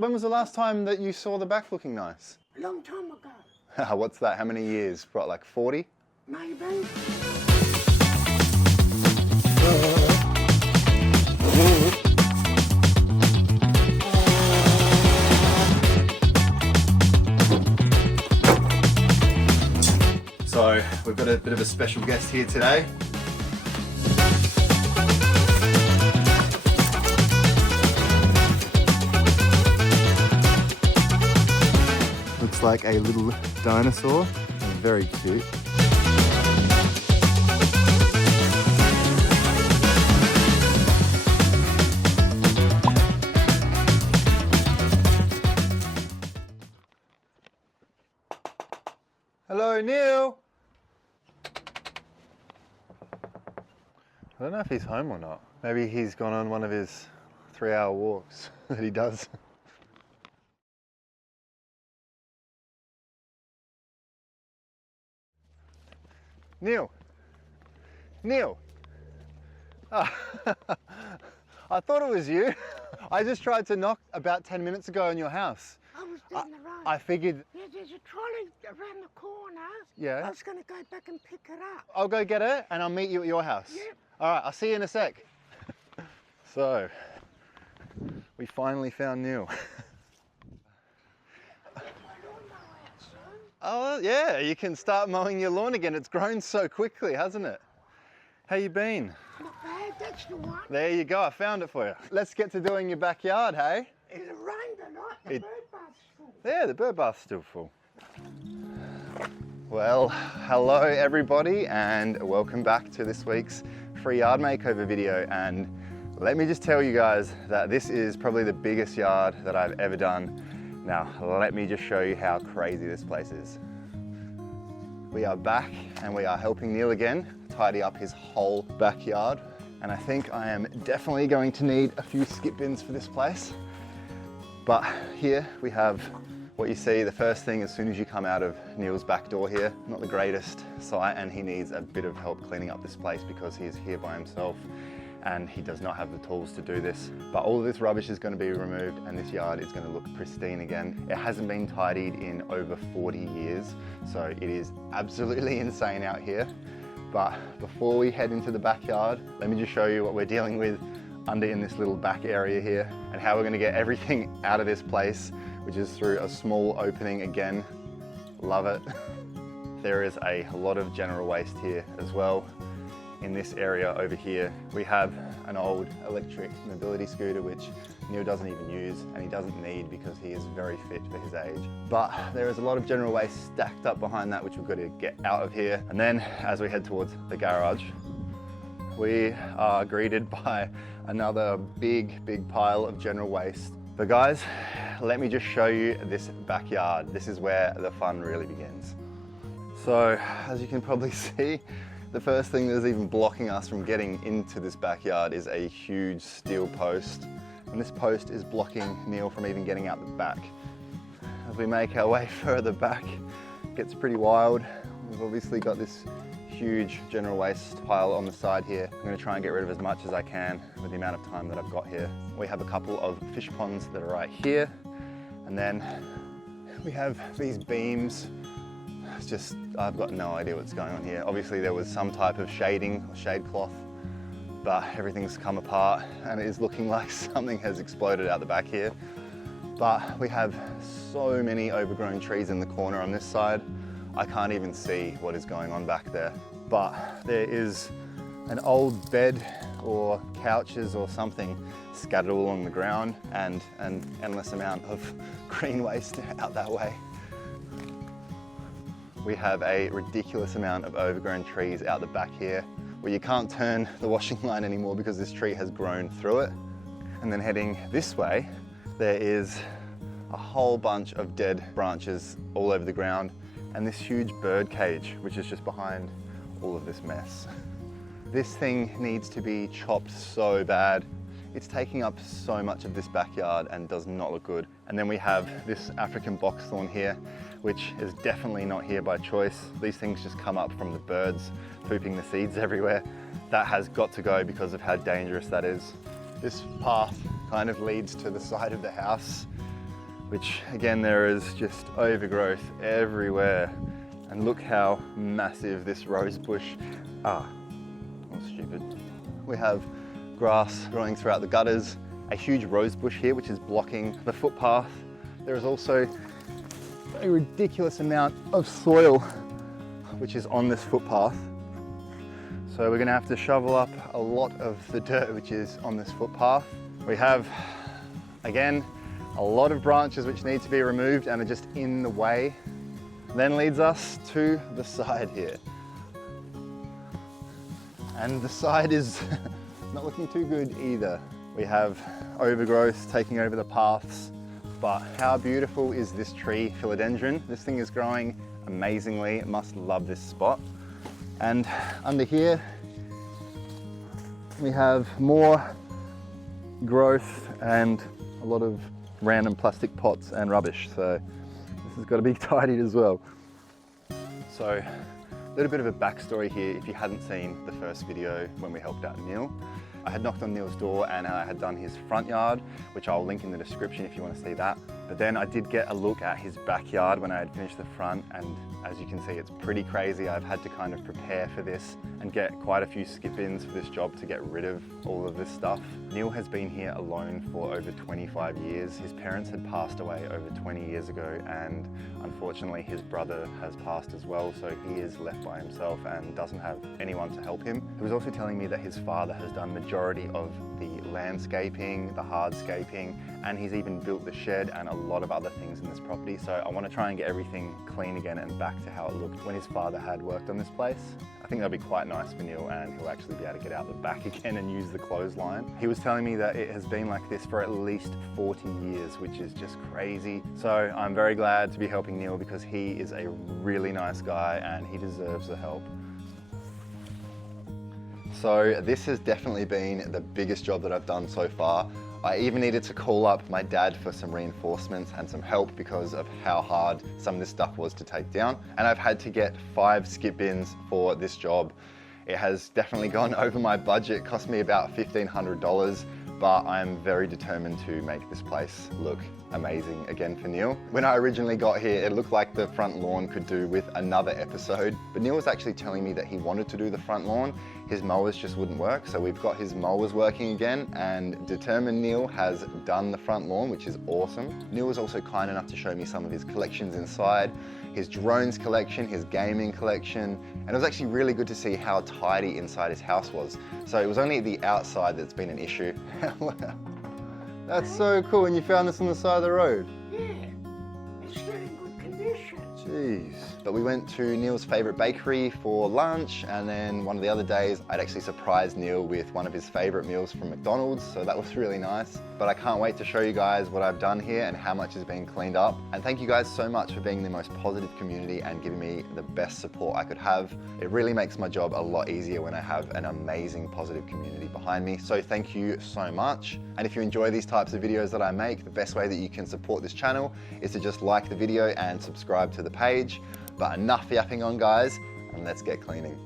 When was the last time that you saw the back looking nice? A long time ago. What's that? How many years? What, like 40? Maybe. So we've got a bit of a special guest here today. Looks like a little dinosaur, very cute. Hello, Neil. I don't know if he's home or not. Maybe he's gone on one of his 3-hour walks that he does. Neil. Neil. Oh, I thought it was you. I just tried to knock about 10 minutes ago on your house. I was down the road. I figured... Yeah, there's a trolley around the corner. Yeah. I was going to go back and pick it up. I'll go get it and I'll meet you at your house. Yep. All right, I'll see you in a sec. So, we finally found Neil. Oh, yeah, you can start mowing your lawn again. It's grown so quickly, hasn't it? How you been? Not bad, that's the one. There you go, I found it for you. Let's get to doing your backyard, hey? It rained a lot, the bird bath's full. Yeah, the bird bath's still full. Well, hello everybody and welcome back to this week's free yard makeover video. And let me just tell you guys that this is probably the biggest yard that I've ever done. Now, let me just show you how crazy this place is. We are back and we are helping Neil again tidy up his whole backyard. And I think I am definitely going to need a few skip bins for this place. But here we have what you see, the first thing as soon as you come out of Neil's back door here. Not the greatest sight, and he needs a bit of help cleaning up this place because he is here by himself and he does not have the tools to do this. But all of this rubbish is going to be removed and this yard is going to look pristine again. It hasn't been tidied in over 40 years, so it is absolutely insane out here. But before we head into the backyard, let me just show you what we're dealing with under in this little back area here and how we're going to get everything out of this place, which is through a small opening again. Love it. There is a lot of general waste here as well. In this area over here, we have an old electric mobility scooter, which Neil doesn't even use and he doesn't need because he is very fit for his age. But there is a lot of general waste stacked up behind that, which we've got to get out of here. And then as we head towards the garage, we are greeted by another big pile of general waste. But guys, let me just show you this backyard. This is where the fun really begins. So as you can probably see, the first thing that's even blocking us from getting into this backyard is a huge steel post. And this post is blocking Neil from even getting out the back. As we make our way further back, it gets pretty wild. We've obviously got this huge general waste pile on the side here. I'm going to try and get rid of as much as I can with the amount of time that I've got here. We have a couple of fish ponds that are right here. And then we have these beams. It's just, I've got no idea what's going on here. Obviously there was some type of shading or shade cloth, but everything's come apart and it is looking like something has exploded out the back here. But we have so many overgrown trees in the corner on this side. I can't even see what is going on back there. But there is an old bed or couches or something scattered all along the ground and an endless amount of green waste out that way. We have a ridiculous amount of overgrown trees out the back here where you can't turn the washing line anymore because this tree has grown through it. And then heading this way, there is a whole bunch of dead branches all over the ground and this huge bird cage, which is just behind all of this mess. This thing needs to be chopped so bad. It's taking up so much of this backyard and does not look good. And then we have this African box thorn here, which is definitely not here by choice. These things just come up from the birds pooping the seeds everywhere. That has got to go because of how dangerous that is. This path kind of leads to the side of the house which again, there is just overgrowth everywhere. And look how massive this rose bush, that's stupid. We have grass growing throughout the gutters, a huge rose bush here, which is blocking the footpath. There is also a ridiculous amount of soil, which is on this footpath. So we're gonna have to shovel up a lot of the dirt, which is on this footpath. We have, again, a lot of branches which need to be removed and are just in the way. Then leads us to the side here. And the side is not looking too good either. We have overgrowth taking over the paths, but how beautiful is this tree, philodendron? This thing is growing amazingly. Must love this spot. And under here, we have more growth and a lot of random plastic pots and rubbish. So this has got to be tidied as well. So a little bit of a backstory here if you hadn't seen the first video when we helped out Neil. I had knocked on Neil's door and I had done his front yard, which I'll link in the description if you want to see that. But then I did get a look at his backyard when I had finished the front, and as you can see, it's pretty crazy. I've had to kind of prepare for this and get quite a few skip-ins for this job to get rid of all of this stuff. Neil has been here alone for over 25 years. His parents had passed away over 20 years ago, and unfortunately his brother has passed as well, so he is left by himself and doesn't have anyone to help him. He was also telling me that his father has done majority of the landscaping, the hardscaping, and he's even built the shed and a lot of other things in this property. So I want to try and get everything clean again and back to how it looked when his father had worked on this place. I think that'll be quite nice for Neil, and he'll actually be able to get out the back again and use the clothesline. He was telling me that it has been like this for at least 40 years, which is just crazy. So I'm very glad to be helping Neil because he is a really nice guy and he deserves the help. So this has definitely been the biggest job that I've done so far. I even needed to call up my dad for some reinforcements and some help because of how hard some of this stuff was to take down. And I've had to get 5 skip bins for this job. It has definitely gone over my budget. It cost me about $1,500, but I'm very determined to make this place look amazing again for Neil. When I originally got here, it looked like the front lawn could do with another episode, but Neil was actually telling me that he wanted to do the front lawn. His mowers just wouldn't work, so we've got his mowers working again, and determined Neil has done the front lawn, which is awesome. Neil was also kind enough to show me some of his collections inside, his drones collection, his gaming collection, and it was actually really good to see how tidy inside his house was. So it was only the outside that's been an issue. That's so cool, and you found this on the side of the road? Yeah, it's still in good condition. Jeez. But we went to Neil's favorite bakery for lunch, and then one of the other days I'd actually surprised Neil with one of his favorite meals from McDonald's, so that was really nice. But I can't wait to show you guys what I've done here and how much has been cleaned up. And thank you guys so much for being the most positive community and giving me the best support I could have. It really makes my job a lot easier when I have an amazing positive community behind me. So thank you so much. And if you enjoy these types of videos that I make, the best way that you can support this channel is to just like the video and subscribe to the page. But enough yapping on, guys, and let's get cleaning.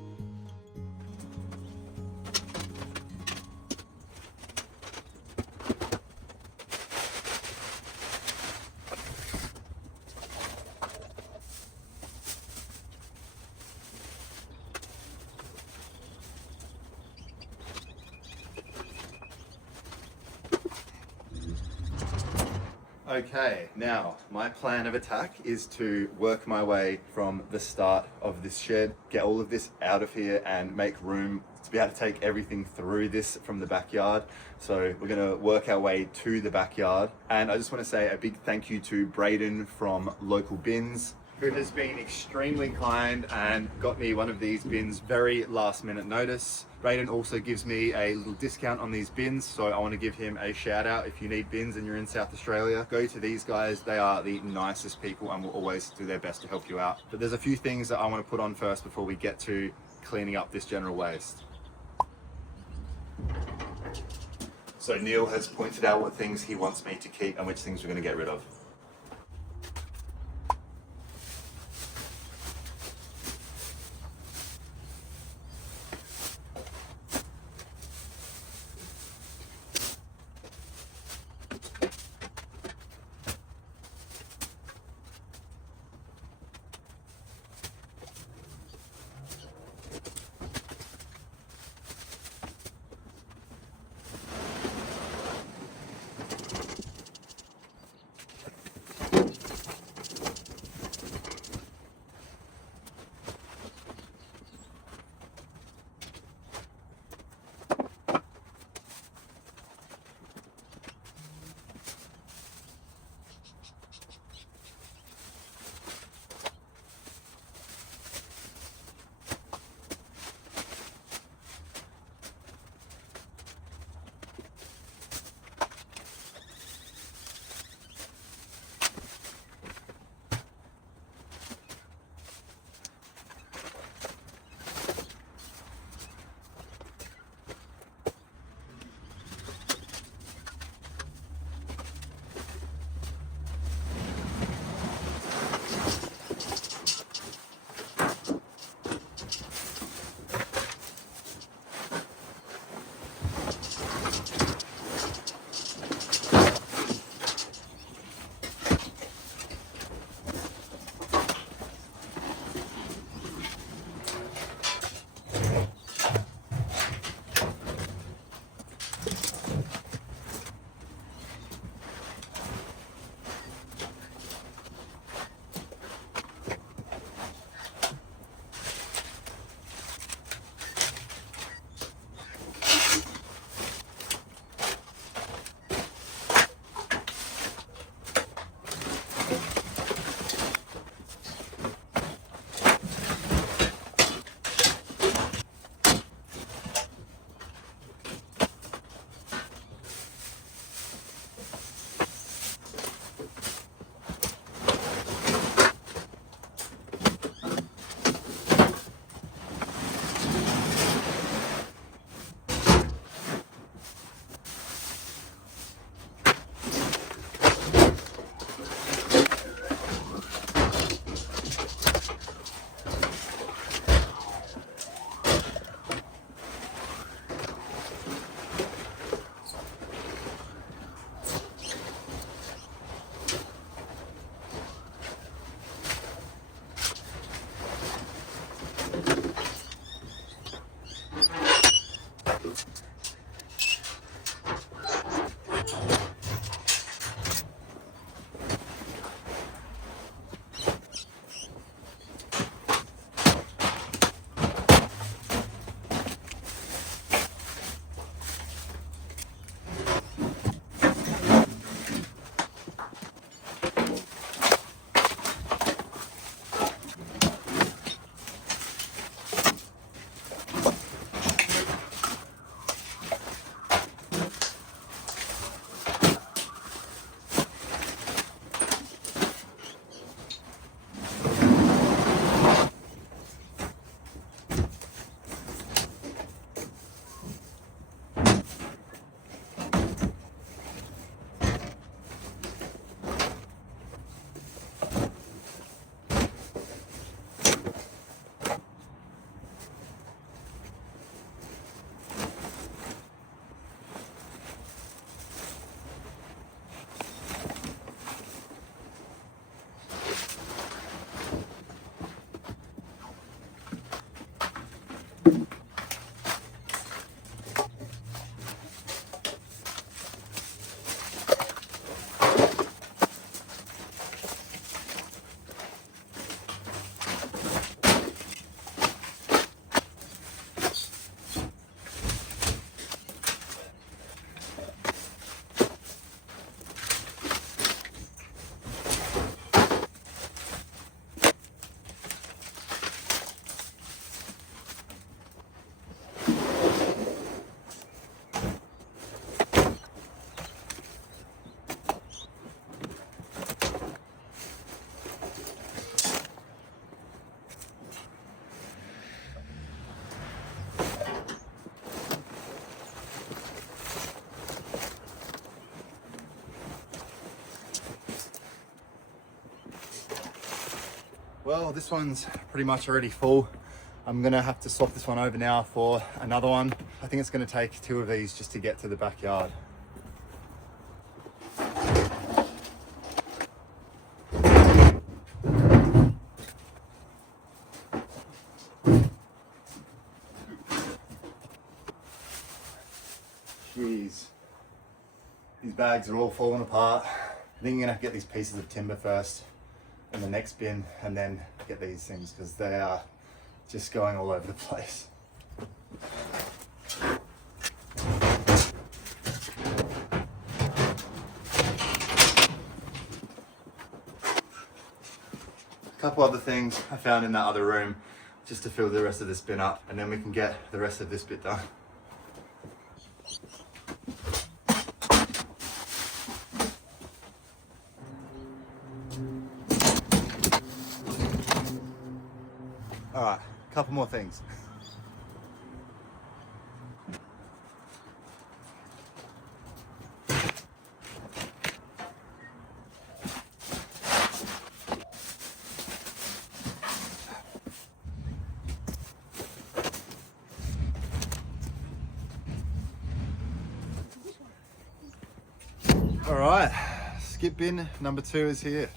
Okay, now my plan of attack is to work my way from the start of this shed, get all of this out of here and make room to be able to take everything through this from the backyard. So we're gonna work our way to the backyard. And I just wanna say a big thank you to Braden from Local Bins, who has been extremely kind and got me one of these bins very last minute notice. Braden also gives me a little discount on these bins, so I want to give him a shout out. If you need bins and you're in South Australia, go to these guys. They are the nicest people and will always do their best to help you out. But there's a few things that I want to put on first before we get to cleaning up this general waste. So Neil has pointed out what things he wants me to keep and which things we're going to get rid of. Well, this one's pretty much already full. I'm gonna have to swap this one over now for another one. I think it's gonna take 2 of these just to get to the backyard. Jeez, these bags are all falling apart. I think I'm gonna have to get these pieces of timber first in the next bin and then get these things because they are just going all over the place. A couple other things I found in that other room just to fill the rest of this bin up, and then we can get the rest of this bit done. All right, a couple more things. All right, skip bin number 2 is here.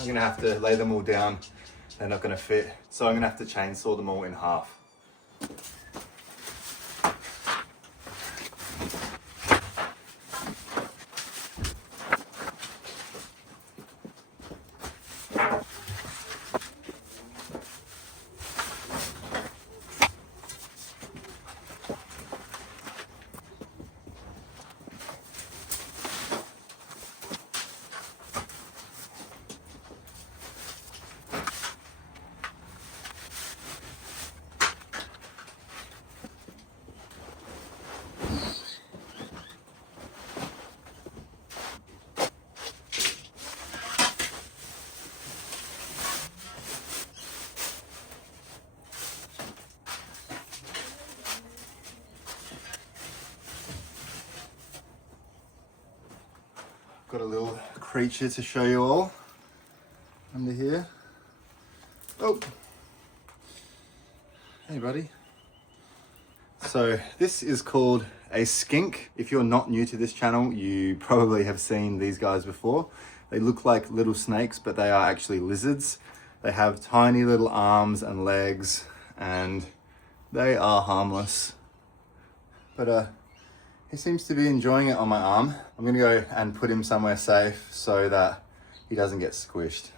I'm gonna have to lay them all down. They're not gonna fit. So I'm gonna have to chainsaw them all in half. Got a little creature to show you all under here. Oh, hey buddy. So this is called a skink. If you're not new to this channel, you probably have seen these guys before. They look like little snakes, but they are actually lizards. They have tiny little arms and legs, and they are harmless. But he seems to be enjoying it on my arm. I'm gonna go and put him somewhere safe so that he doesn't get squished.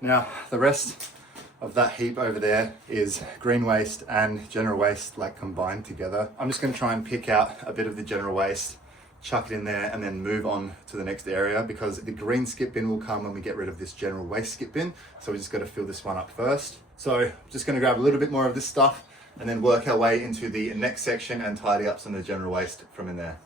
Now, the rest of that heap over there is green waste and general waste like combined together. I'm just gonna try and pick out a bit of the general waste, chuck it in there, and then move on to the next area, because the green skip bin will come when we get rid of this general waste skip bin. So we just gotta fill this one up first. So I'm just going to grab a little bit more of this stuff and then work our way into the next section and tidy up some of the general waste from in there.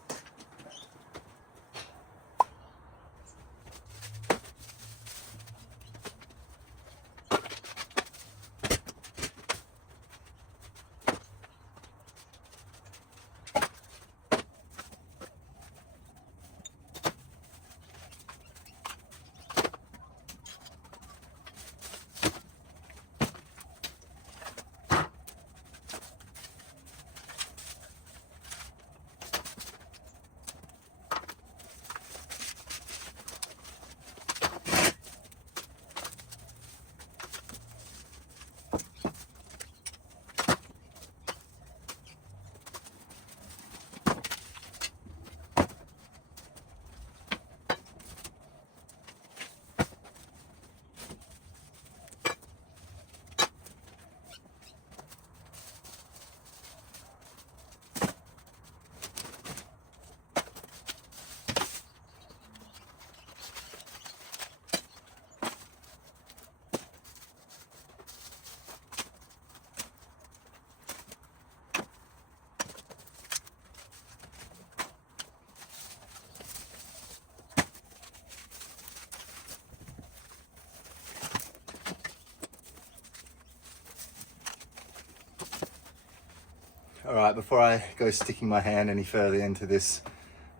All right, before I go sticking my hand any further into this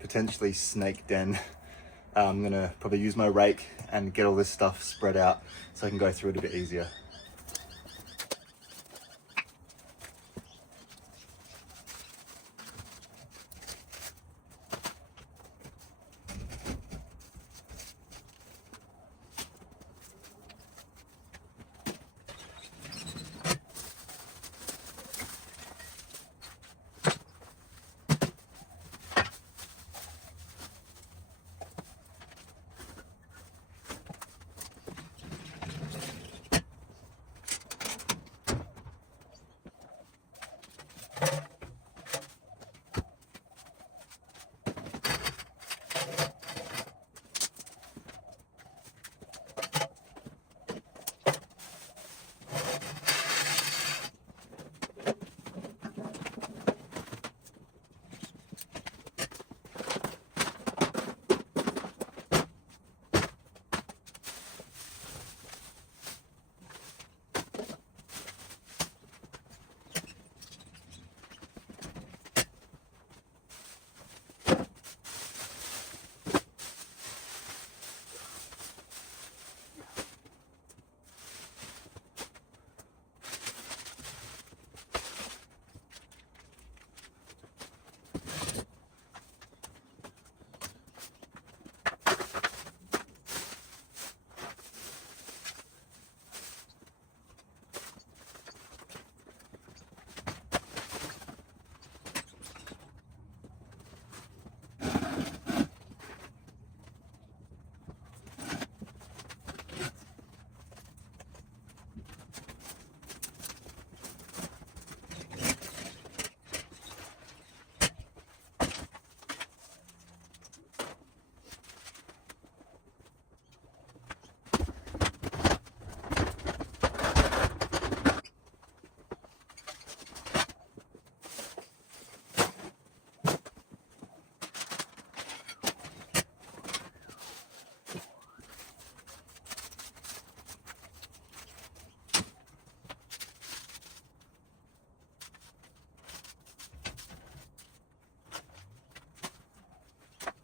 potentially snake den, I'm gonna probably use my rake and get all this stuff spread out so I can go through it a bit easier.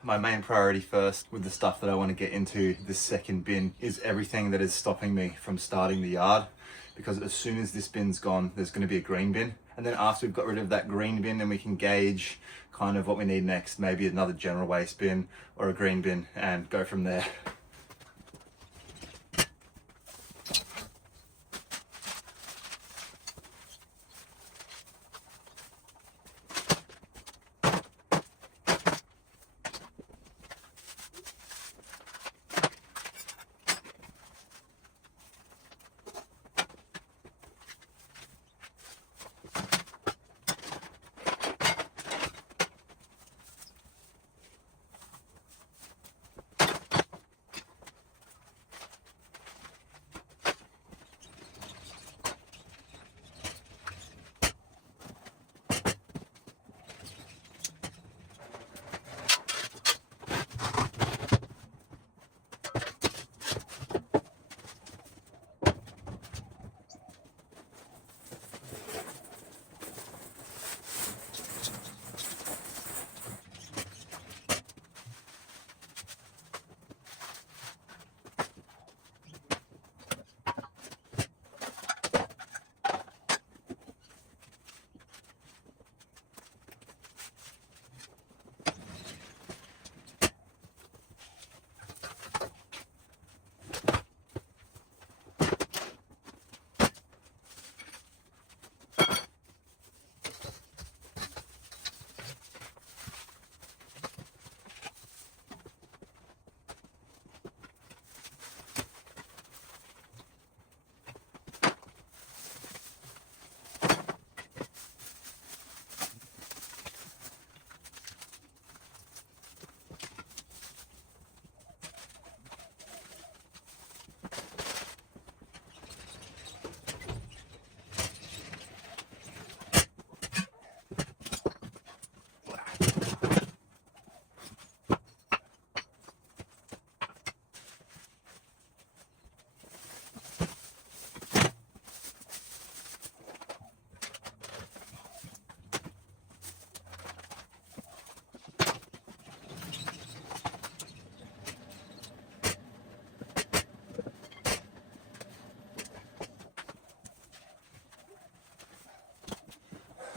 My main priority first with the stuff that I want to get into this second bin is everything that is stopping me from starting the yard, because as soon as this bin's gone, there's going to be a green bin. And then after we've got rid of that green bin, then we can gauge kind of what we need next, maybe another general waste bin or a green bin, and go from there.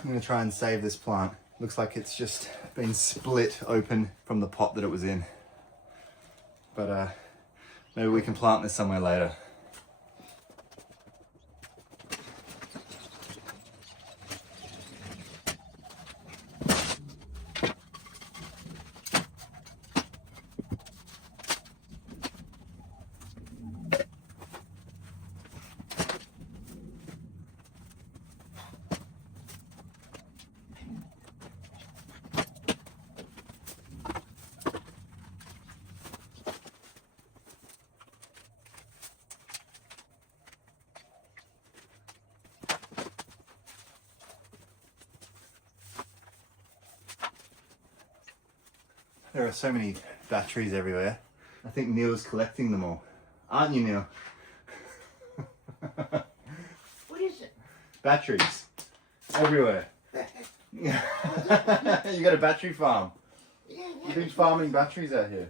I'm gonna try and save this plant. Looks like it's just been split open from the pot that it was in. But maybe we can plant this somewhere later. There are so many batteries everywhere. I think Neil's collecting them all. Aren't you, Neil? What is it? Batteries. Everywhere. You got a battery farm. Yeah, You've been farming batteries out here.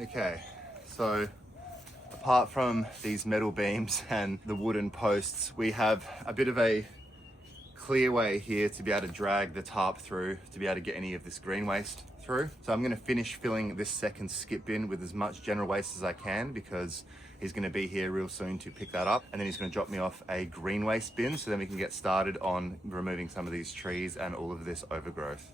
Okay, so apart from these metal beams and the wooden posts, we have a bit of a clear way here to be able to drag the tarp through to be able to get any of this green waste through. So I'm going to finish filling this second skip bin with as much general waste as I can, because he's going to be here real soon to pick that up, and then he's going to drop me off a green waste bin so then we can get started on removing some of these trees and all of this overgrowth.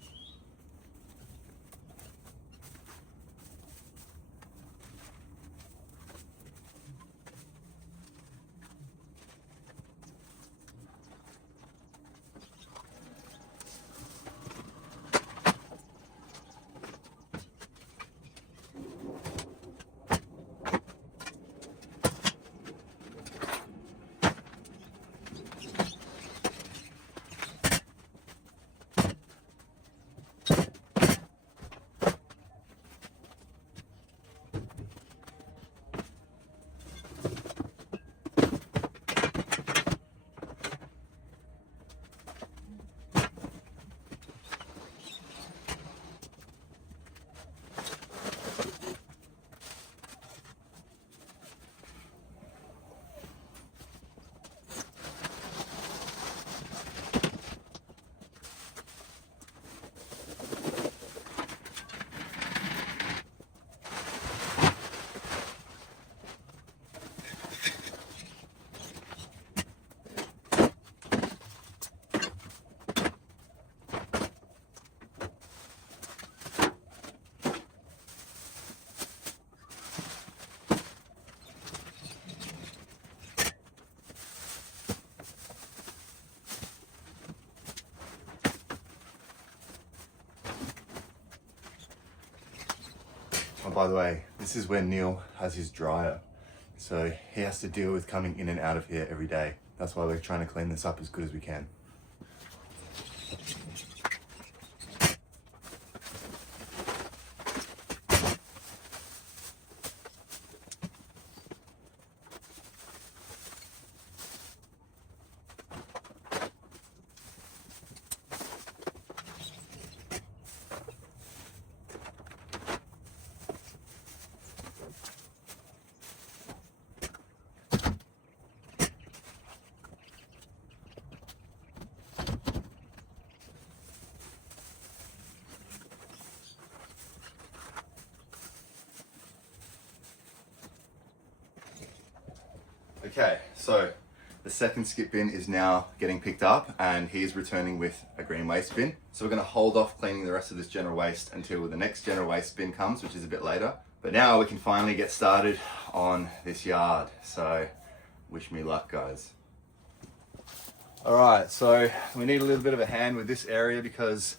by the way, this is where Neil has his dryer. So he has to deal with coming in and out of here every day. That's why we're trying to clean this up as good as we can. Okay, so the second skip bin is now getting picked up and he's returning with a green waste bin. So we're gonna hold off cleaning the rest of this general waste until the next general waste bin comes, which is a bit later. But now we can finally get started on this yard. So wish me luck, guys. All right, so we need a little bit of a hand with this area because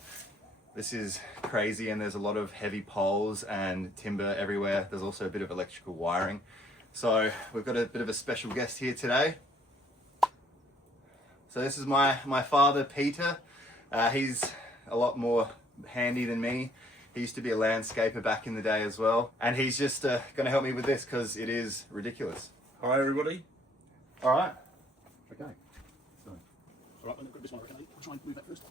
this is crazy and there's a lot of heavy poles and timber everywhere. There's also a bit of electrical wiring. So we've got a bit of a special guest here today. So this is my father, Peter. He's a lot more handy than me. He used to be a landscaper back in the day as well. And he's just gonna help me with this because it is ridiculous. Hi everybody. All right. Okay. So, all right, I'm going to grab this one. Okay, I'll try and move that first.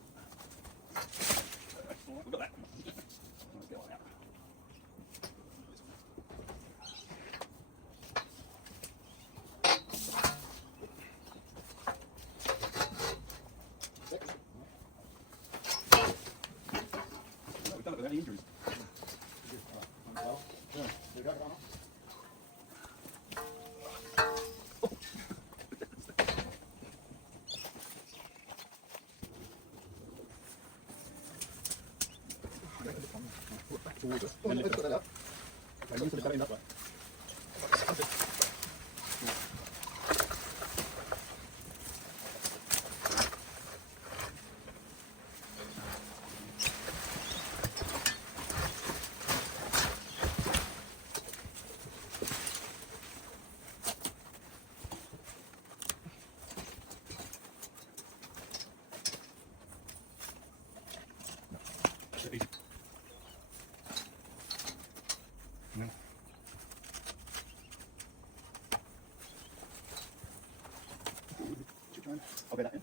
All right, we've got that. Let's get on out. No, we've done it without any injuries. Towards us. And lift that up. Okay, you can put it in that way. Easy. No. I'll get that in.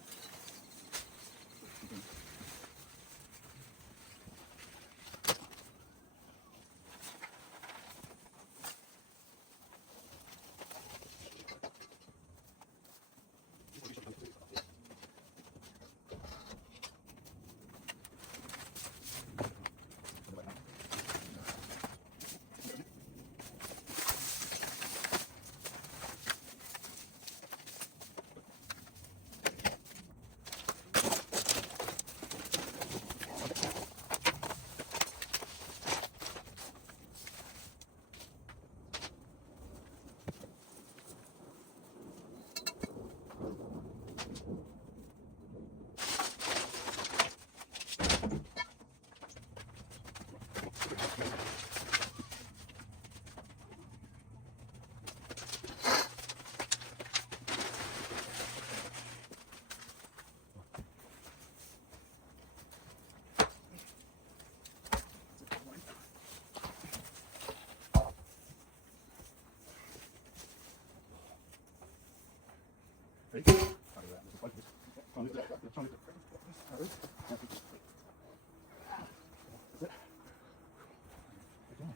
Ready?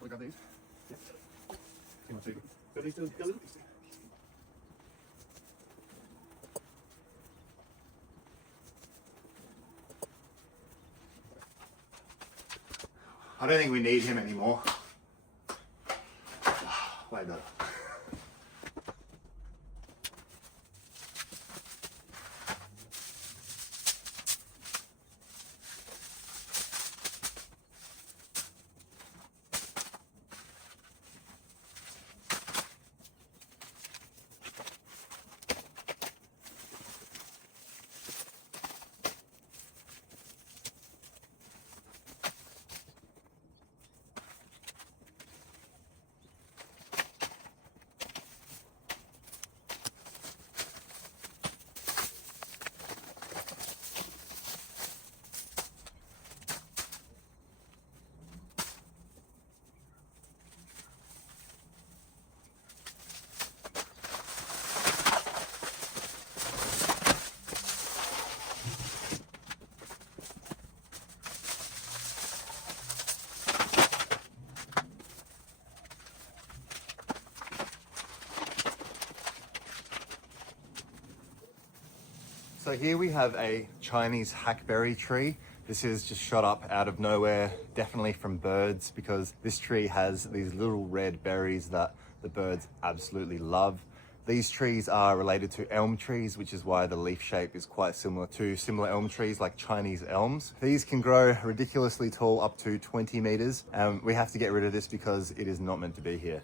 We got these? Yes. You want to go these two? Go these two. I don't think we need him anymore. Way better. here we have a Chinese hackberry tree. This is just shot up out of nowhere, definitely from birds, because this tree has these little red berries that the birds absolutely love. These trees are related to elm trees, which is why the leaf shape is quite similar to similar elm trees like Chinese elms. These can grow ridiculously tall, up to 20 meters. We have to get rid of this because it is not meant to be here.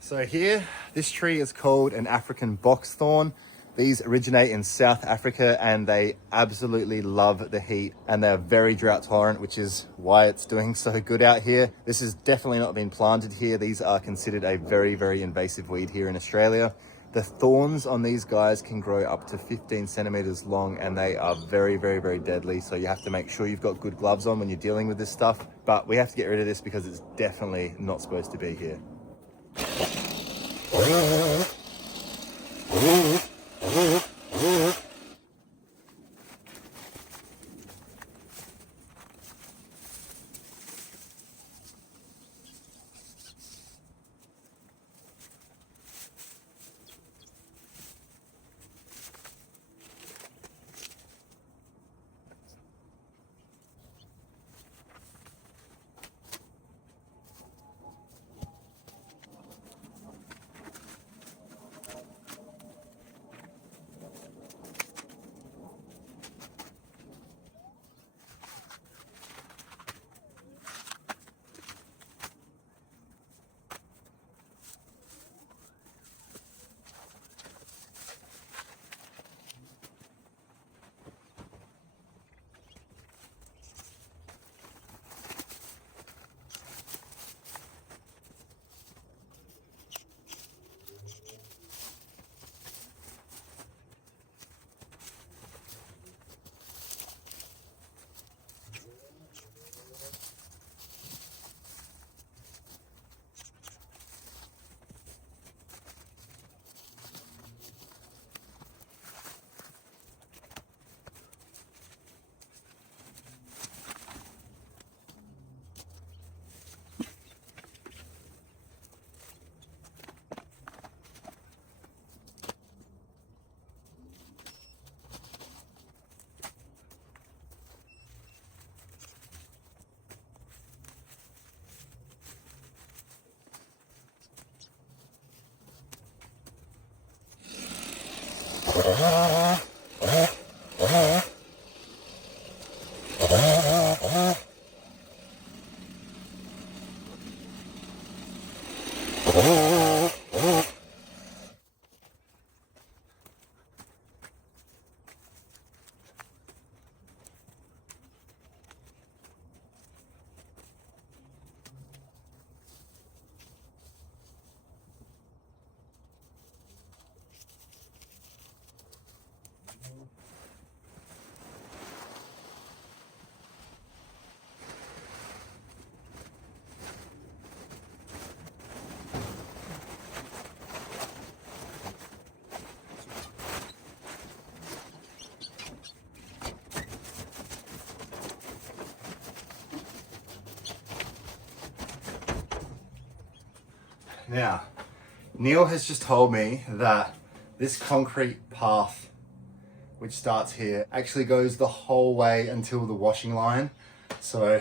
So here, this tree is called an African boxthorn. These originate in South Africa and they absolutely love the heat and they're very drought tolerant, which is why it's doing so good out here. This has definitely not been planted here. These are considered a very, very invasive weed here in Australia. The thorns on these guys can grow up to 15 centimeters long and they are very, very, very deadly. So you have to make sure you've got good gloves on when you're dealing with this stuff. But we have to get rid of this because it's definitely not supposed to be here. Now, Neil has just told me that this concrete path, which starts here, actually goes the whole way until the washing line. So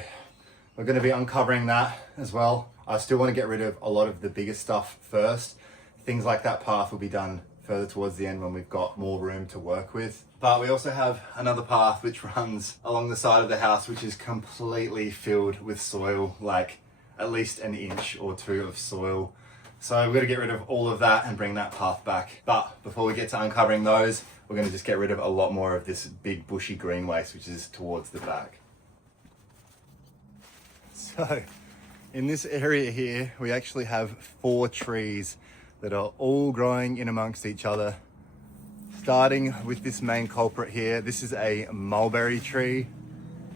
we're going to be uncovering that as well. I still want to get rid of a lot of the bigger stuff first. Things like that path will be done further towards the end when we've got more room to work with. But we also have another path which runs along the side of the house, which is completely filled with soil, like at least an inch or two of soil. So we're going to get rid of all of that and bring that path back. But before we get to uncovering those, we're going to just get rid of a lot more of this big bushy green waste, which is towards the back. So in this area here, we actually have 4 trees that are all growing in amongst each other. Starting with this main culprit here, this is a mulberry tree.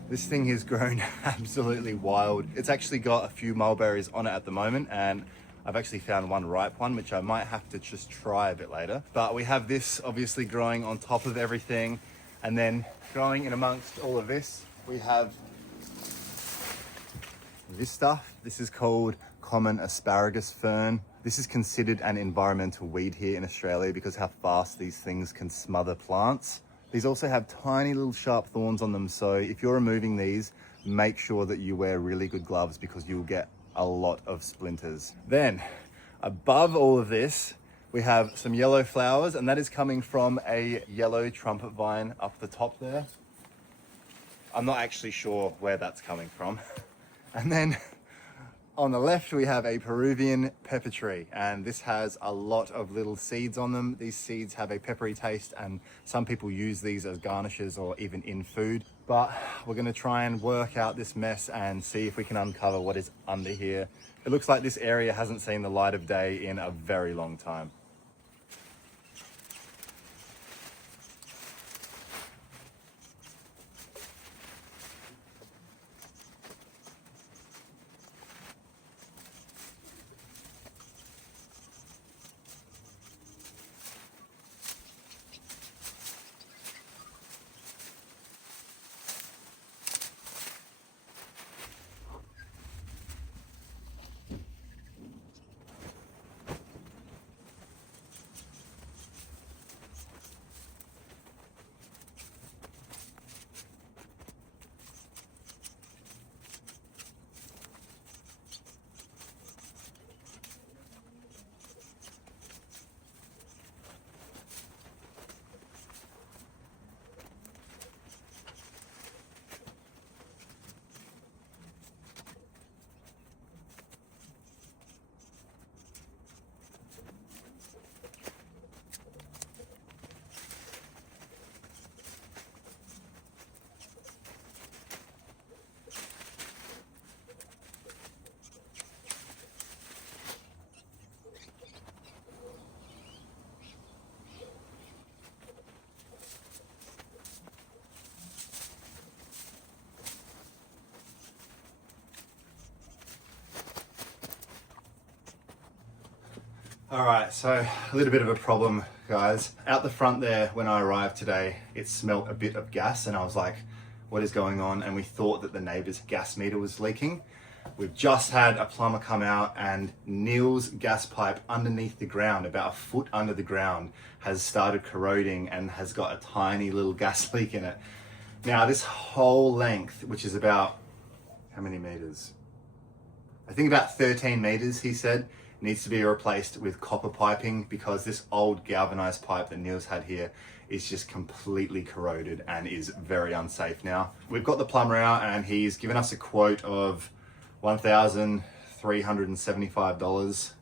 This thing has grown absolutely wild. It's actually got a few mulberries on it at the moment, and I've actually found one ripe one, which I might have to just try a bit later. But we have this obviously growing on top of everything. And then growing in amongst all of this, we have this stuff. This is called common asparagus fern. This is considered an environmental weed here in Australia because how fast these things can smother plants. These also have tiny little sharp thorns on them. So if you're removing these, make sure that you wear really good gloves because you'll get a lot of splinters. Then above all of this, we have some yellow flowers, and that is coming from a yellow trumpet vine up the top there. I'm not actually sure where that's coming from. And then on the left, we have a Peruvian pepper tree, and this has a lot of little seeds on them. These seeds have a peppery taste, and some people use these as garnishes or even in food. But we're gonna try and work out this mess and see if we can uncover what is under here. It looks like this area hasn't seen the light of day in a very long time. All right, so a little bit of a problem, guys. Out the front there, when I arrived today, it smelt a bit of gas and I was like, what is going on? And we thought that the neighbor's gas meter was leaking. We've just had a plumber come out and Neil's gas pipe underneath the ground, about a foot under the ground, has started corroding and has got a tiny little gas leak in it. Now this whole length, which is about, how many meters? I think about 13 meters, he said, needs to be replaced with copper piping because this old galvanized pipe that Neil's had here is just completely corroded and is very unsafe now. We've got the plumber out and he's given us a quote of $1,375.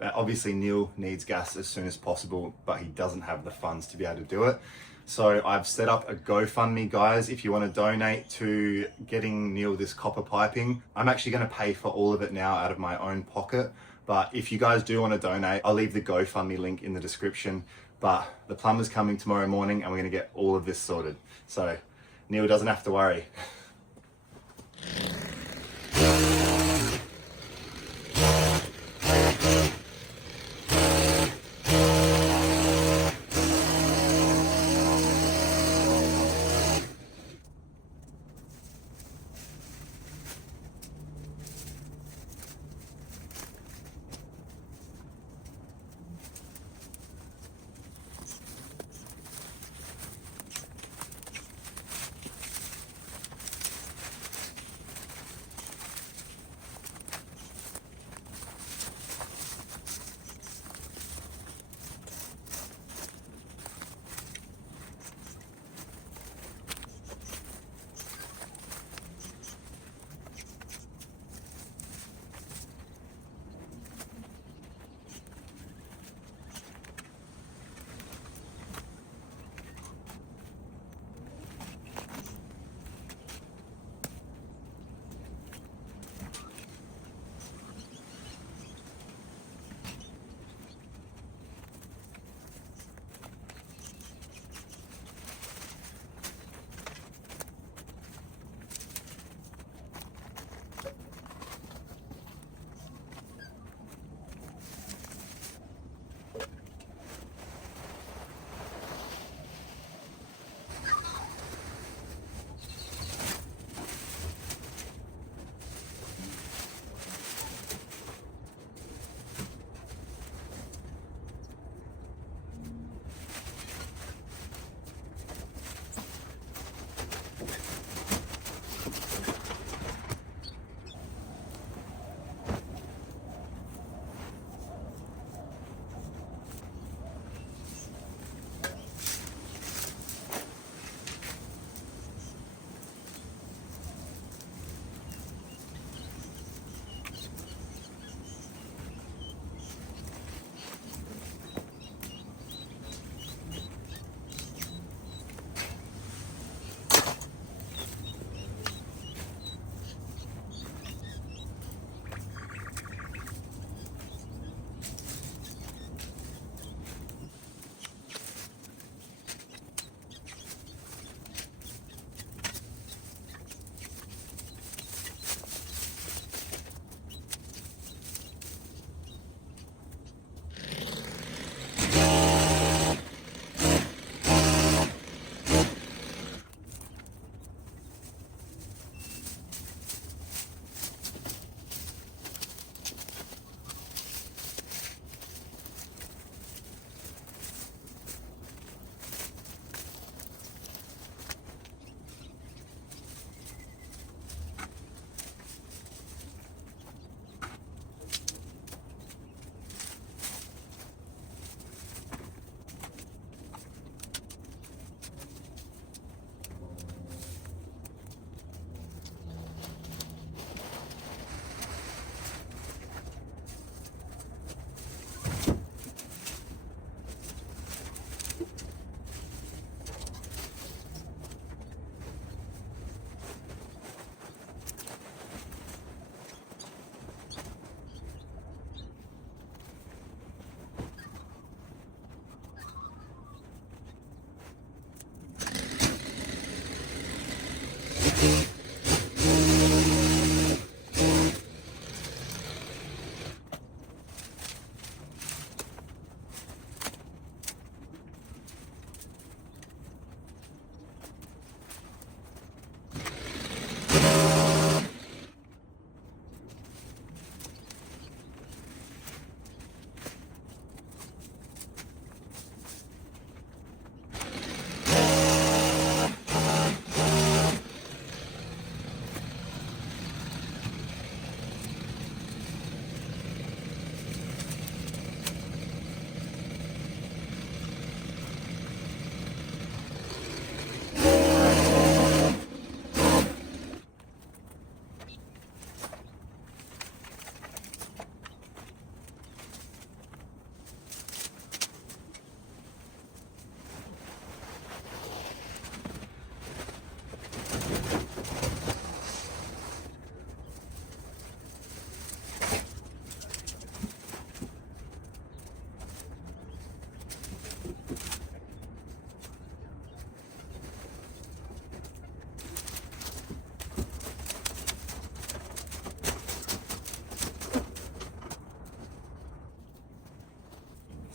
Obviously Neil needs gas as soon as possible, but he doesn't have the funds to be able to do it. So I've set up a GoFundMe, guys. If you want to donate to getting Neil this copper piping, I'm actually going to pay for all of it now out of my own pocket. But if you guys do want to donate, I'll leave the GoFundMe link in the description. But the plumber's coming tomorrow morning and we're going to get all of this sorted. So Neil doesn't have to worry.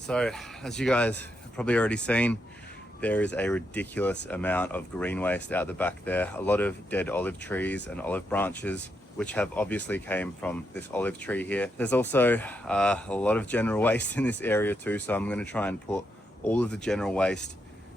So, as you guys have probably already seen, there is a ridiculous amount of green waste out the back there. A lot of dead olive trees and olive branches, which have obviously came from this olive tree here. There's also a lot of general waste in this area too, so I'm gonna try and put all of the general waste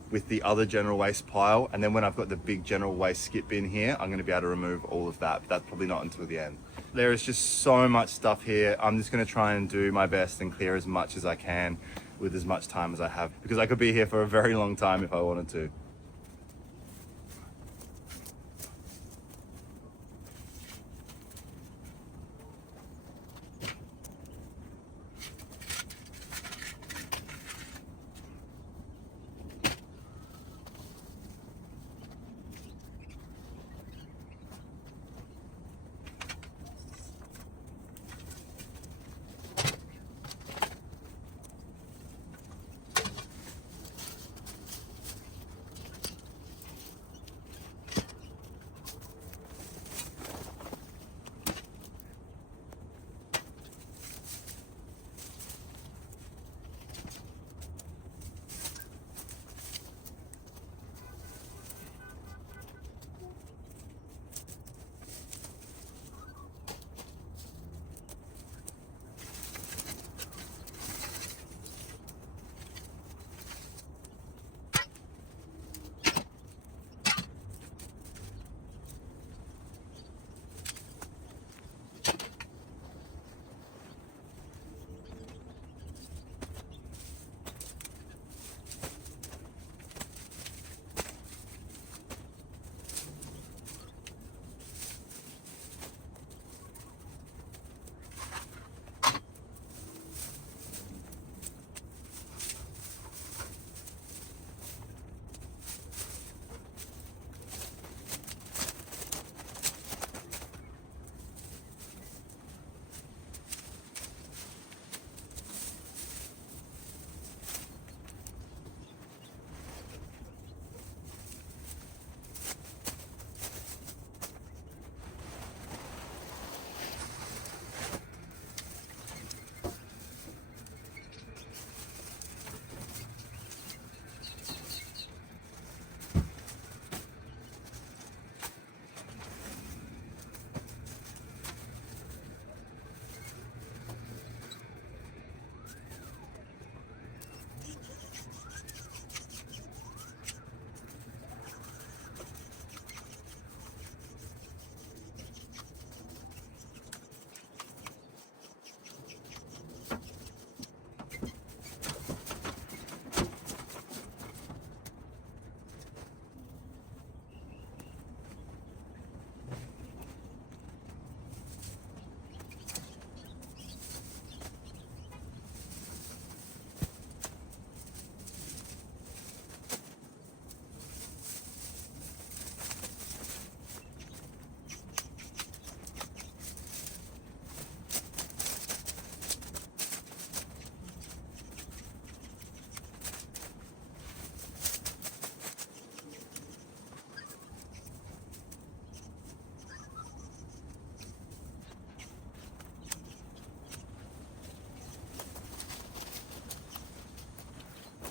with the other general waste pile, and then when I've got the big general waste skip bin here, I'm gonna be able to remove all of that, but that's probably not until the end. There is just so much stuff here. I'm just gonna try and do my best and clear as much as I can with as much time as I have, because I could be here for a very long time if I wanted to.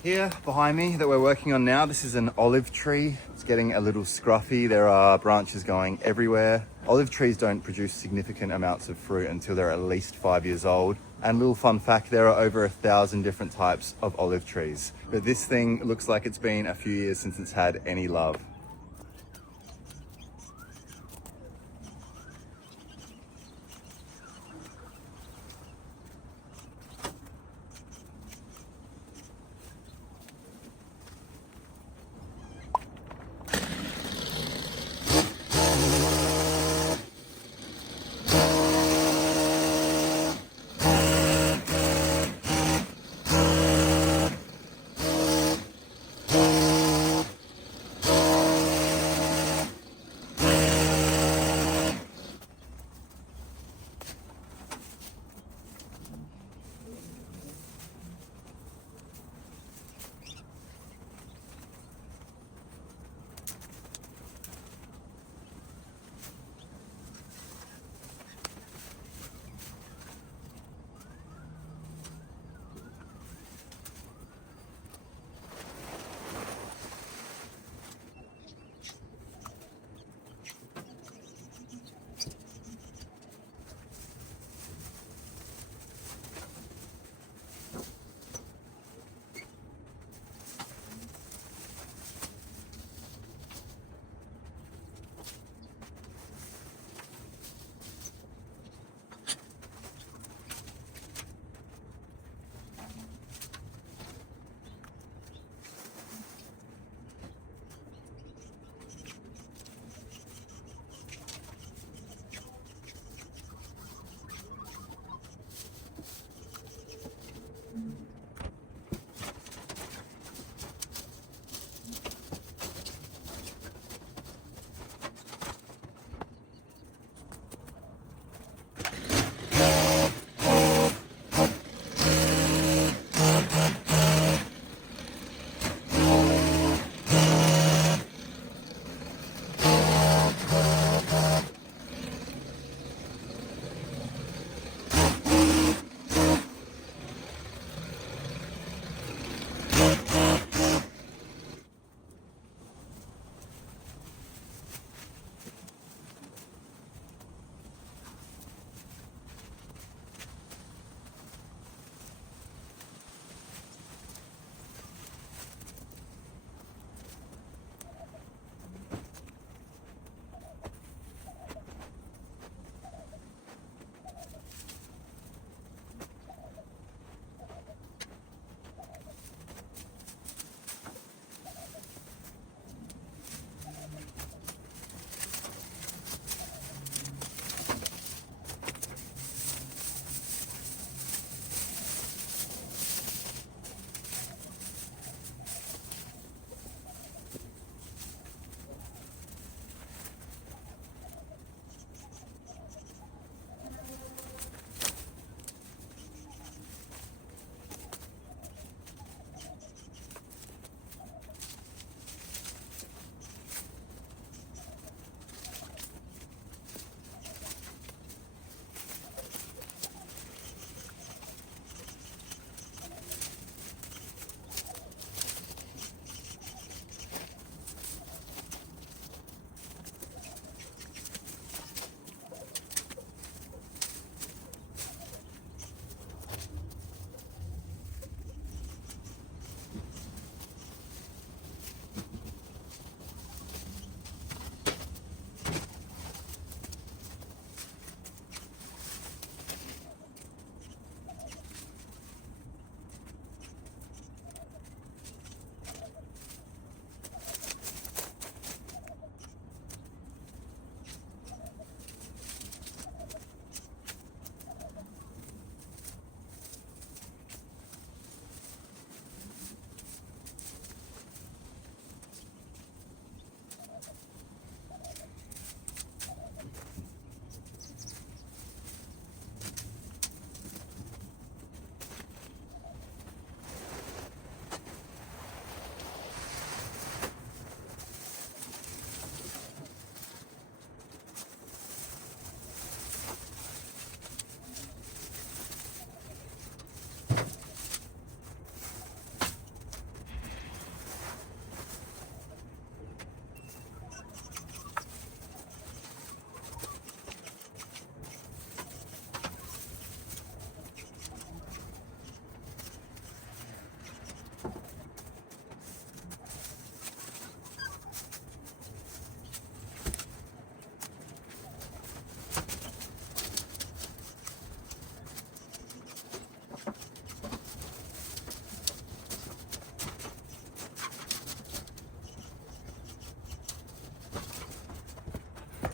Here behind me that we're working on now, this is an olive tree. It's getting a little scruffy. There are branches going everywhere. Olive trees don't produce significant amounts of fruit until they're at least 5 years old. And little fun fact, there are over 1,000 different types of olive trees. But this thing looks like it's been a few years since it's had any love.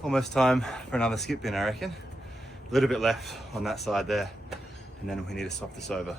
almost time for another skip bin, I reckon. A little bit left on that side there, and then we need to swap this over.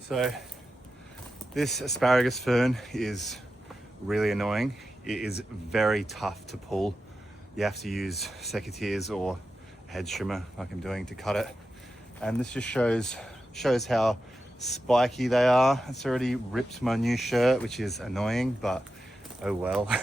So this asparagus fern is really annoying. It is very tough to pull. You have to use secateurs or a hedge trimmer like I'm doing to cut it. And this just shows how spiky they are. It's already ripped my new shirt, which is annoying, but oh well.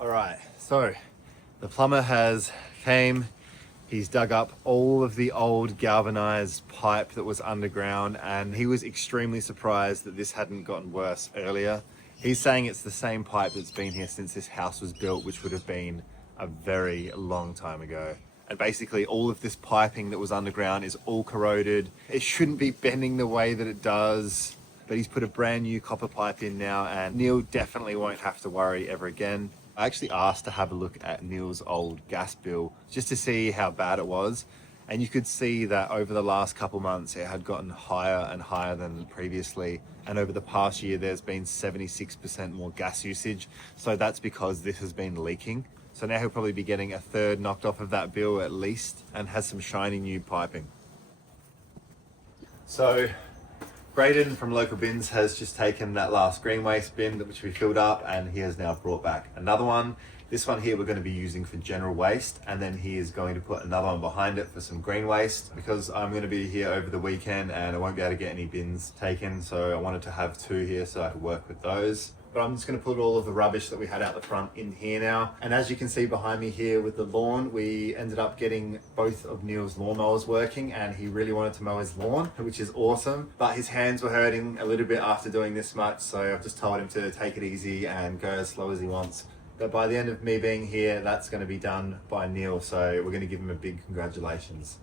All right, so the plumber has came, he's dug up all of the old galvanized pipe that was underground, and he was extremely surprised that this hadn't gotten worse earlier. He's saying it's the same pipe that's been here since this house was built, which would have been a very long time ago. And basically all of this piping that was underground is all corroded. It shouldn't be bending the way that it does, but he's put a brand new copper pipe in now, and Neil definitely won't have to worry ever again. I actually asked to have a look at Neil's old gas bill just to see how bad it was. And you could see that over the last couple months, it had gotten higher and higher than previously. And over the past year, there's been 76% more gas usage. So that's because this has been leaking. So now he'll probably be getting a third knocked off of that bill at least, and has some shiny new piping. So Braden from Local Bins has just taken that last green waste bin which we filled up, and he has now brought back another one. This one here we're going to be using for general waste, and then he is going to put another one behind it for some green waste, because I'm going to be here over the weekend and I won't be able to get any bins taken, so I wanted to have two here so I could work with those. But I'm just going to put all of the rubbish that we had out the front in here now. And as you can see behind me here with the lawn, we ended up getting both of Neil's lawnmowers working, and he really wanted to mow his lawn, which is awesome. But his hands were hurting a little bit after doing this much, so I've just told him to take it easy and go as slow as he wants. But by the end of me being here, that's going to be done by Neil, so we're going to give him a big congratulations.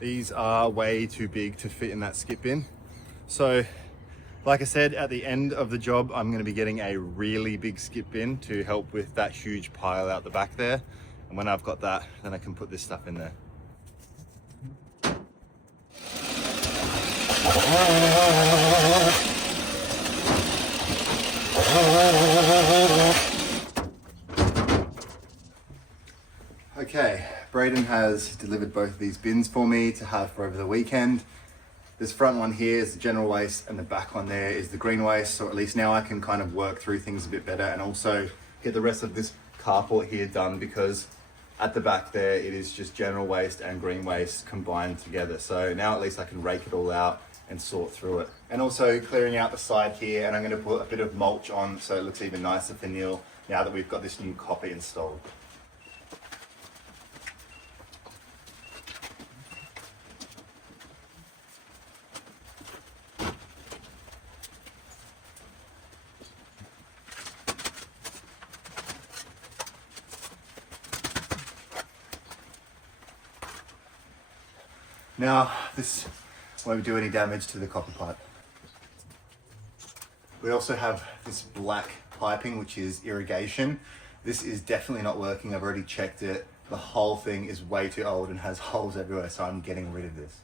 These are way too big to fit in that skip bin. So, like I said, at the end of the job, I'm going to be getting a really big skip bin to help with that huge pile out the back there. And when I've got that, then I can put this stuff in there. Okay, Braden has delivered both of these bins for me to have for over the weekend. This front one here is the general waste, and the back one there is the green waste, so at least now I can kind of work through things a bit better and also get the rest of this carport here done, because at the back there it is just general waste and green waste combined together. So now at least I can rake it all out and sort through it. And also clearing out the side here, and I'm going to put a bit of mulch on so it looks even nicer for Neil now that we've got this new copper installed. Now, this won't do any damage to the copper pipe. We also have this black piping, which is irrigation. This is definitely not working. I've already checked it. The whole thing is way too old and has holes everywhere, so I'm getting rid of this.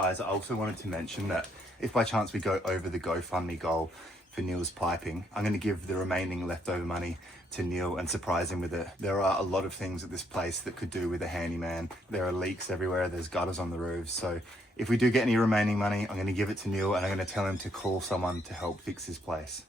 Guys, I also wanted to mention that if by chance we go over the GoFundMe goal for Neil's piping, I'm going to give the remaining leftover money to Neil and surprise him with it. There are a lot of things at this place that could do with a handyman. There are leaks everywhere, there's gutters on the roofs. So if we do get any remaining money, I'm going to give it to Neil and I'm going to tell him to call someone to help fix his place.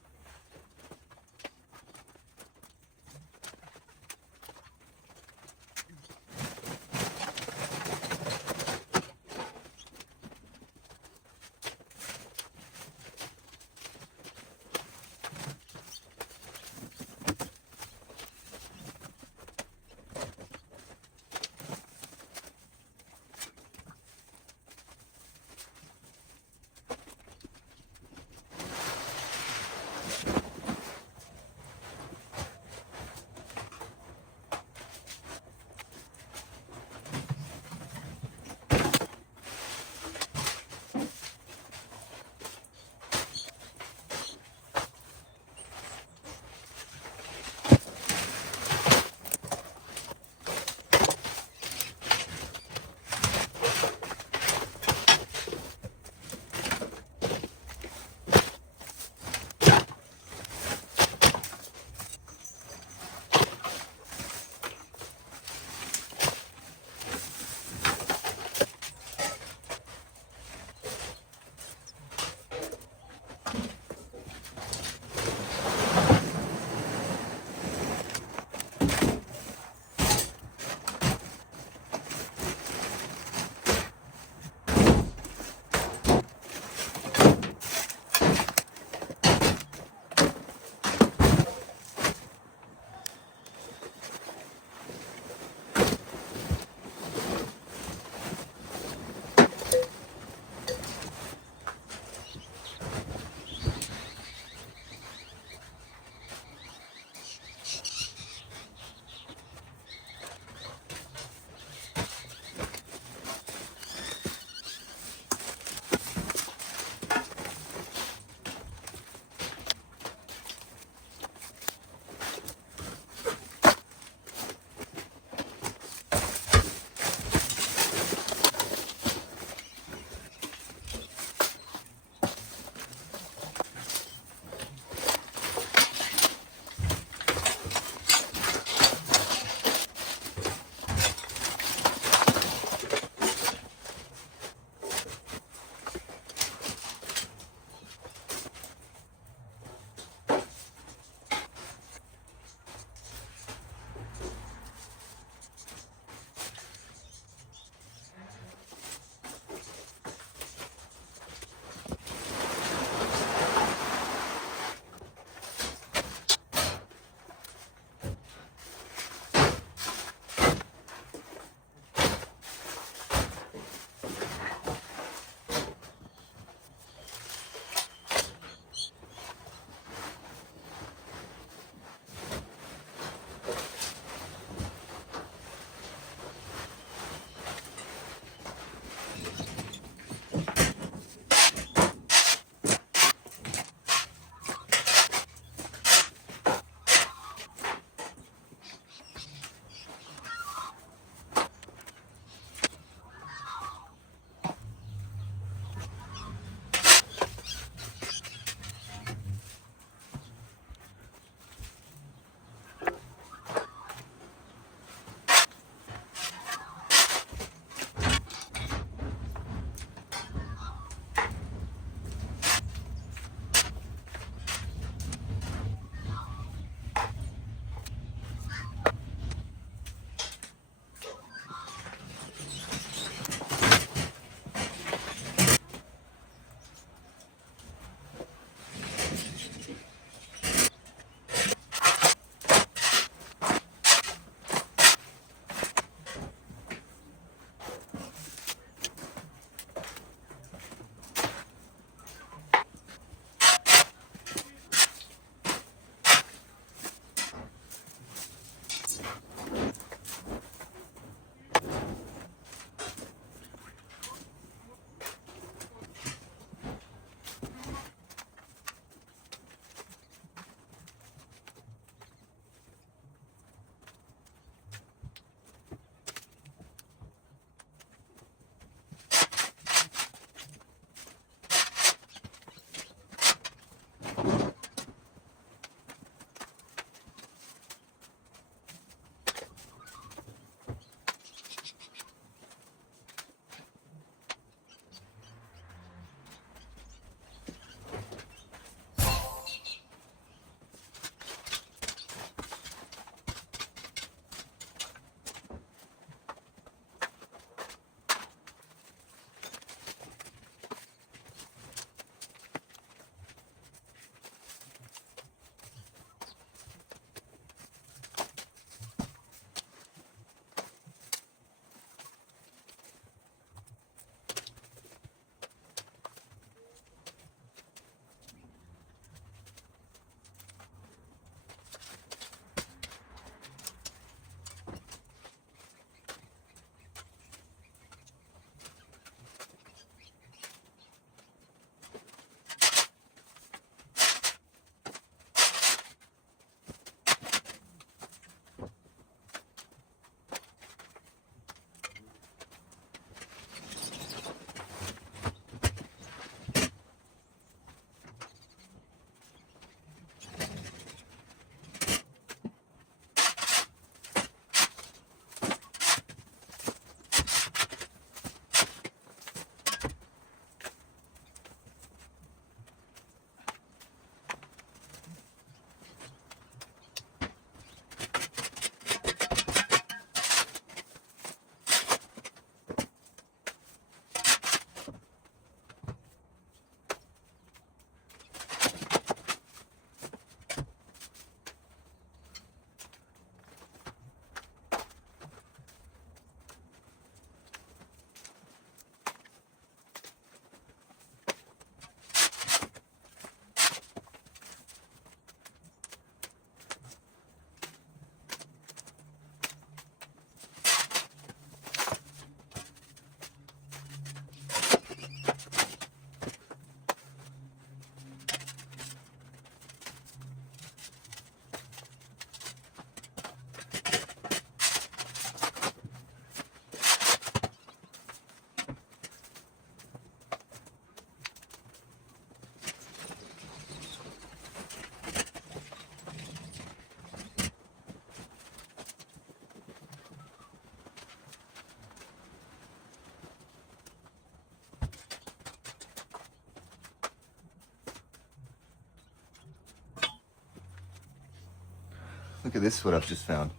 Look at this, what I've just found.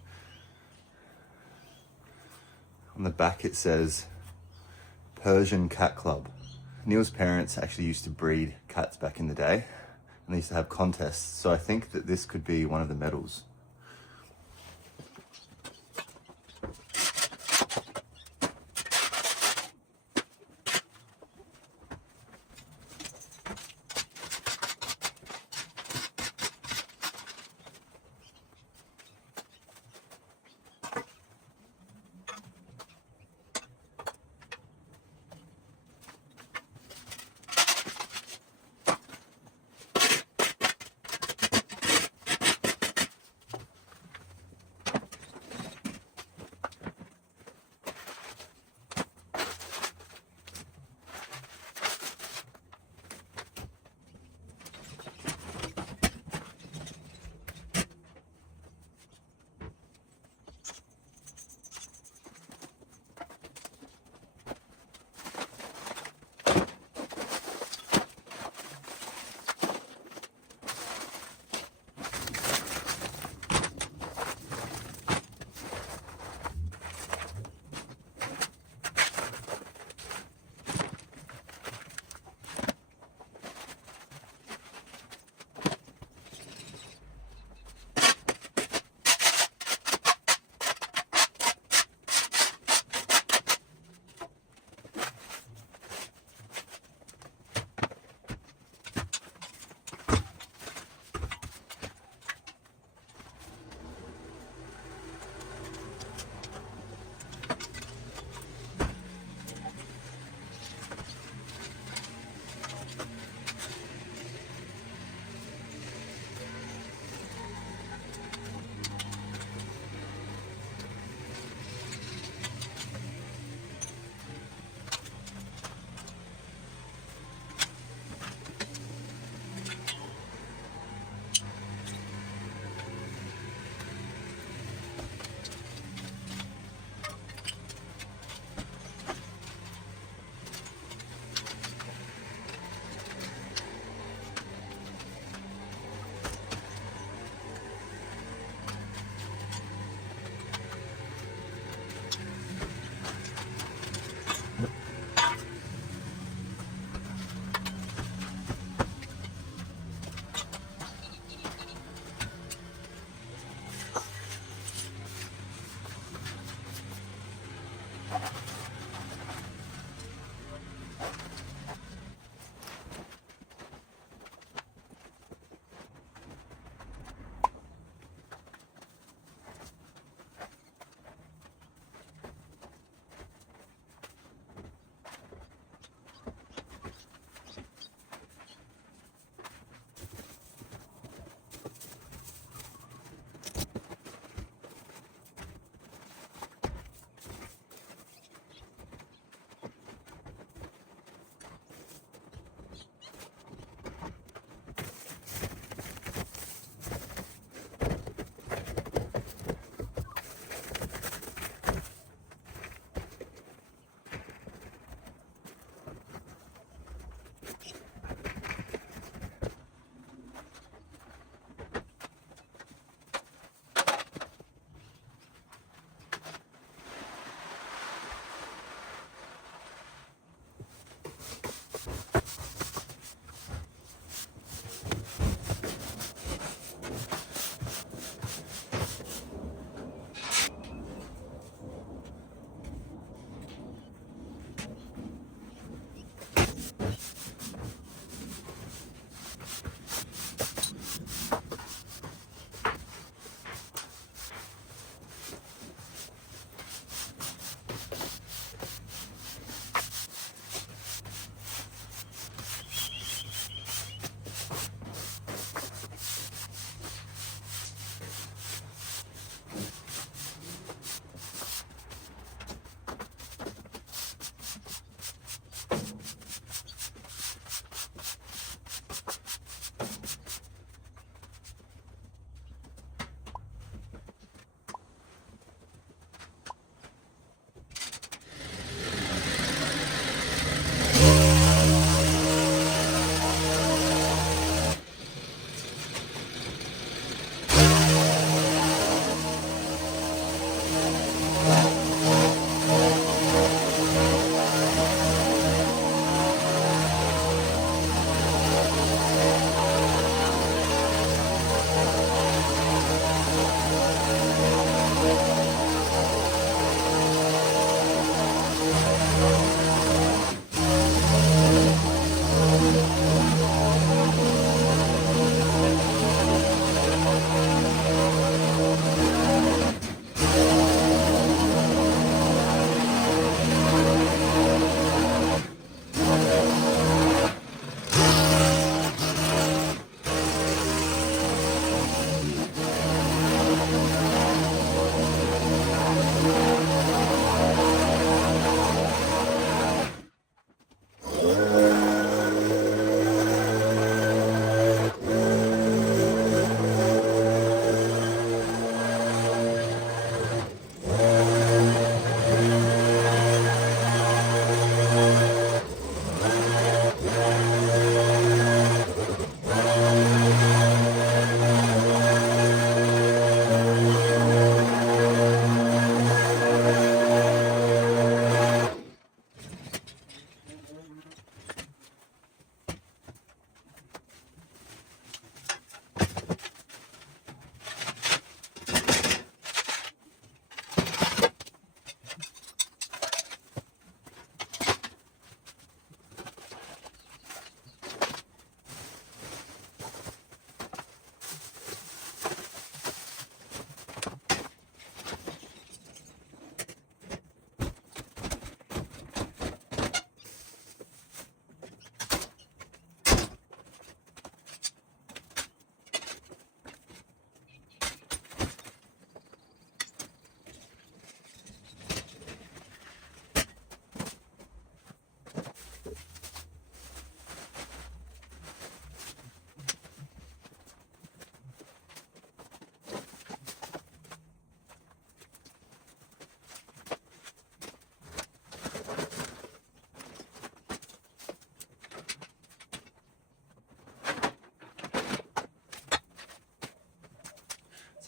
On the back it says Persian Cat Club. Neil's parents actually used to breed cats back in the day, and they used to have contests, so I think that this could be one of the medals.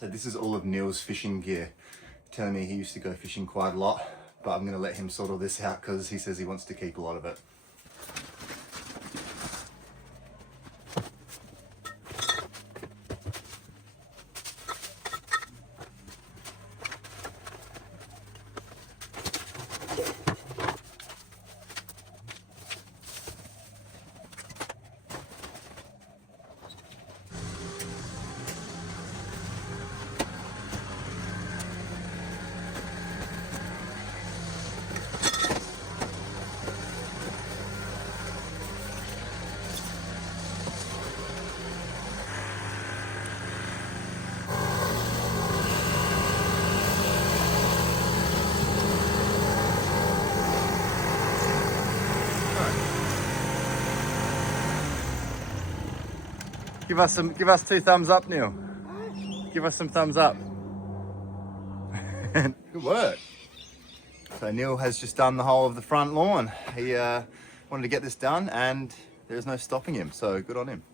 So this is all of Neil's fishing gear. Telling me he used to go fishing quite a lot, but I'm gonna let him sort all this out because he says he wants to keep a lot of it. Give us 2 thumbs up, Neil. Give us some thumbs up. Good work. So Neil has just done the whole of the front lawn. He wanted to get this done and there's no stopping him, so good on him.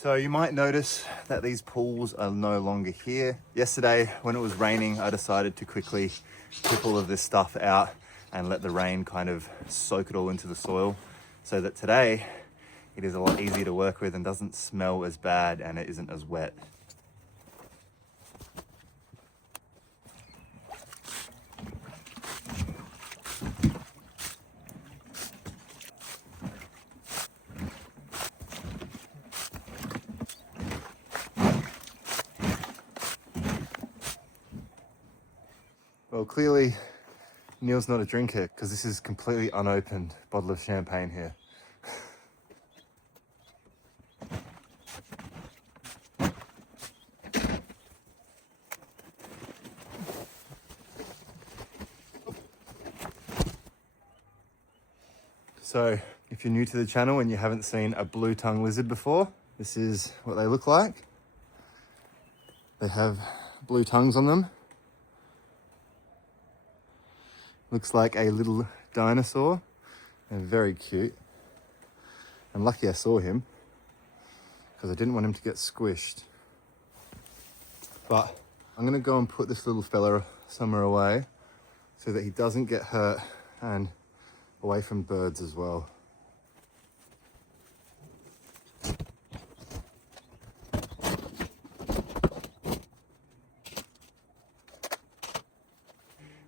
So you might notice that these pools are no longer here. Yesterday, when it was raining, I decided to quickly tip all of this stuff out and let the rain kind of soak it all into the soil, so that today it is a lot easier to work with and doesn't smell as bad and it isn't as wet. Well, clearly Neil's not a drinker because this is completely unopened bottle of champagne here. So if you're new to the channel and you haven't seen a blue tongue lizard before, this is what they look like. They have blue tongues on them. Looks like a little dinosaur. They're very cute. I'm lucky I saw him because I didn't want him to get squished. But I'm gonna go and put this little fella somewhere away so that he doesn't get hurt and away from birds as well.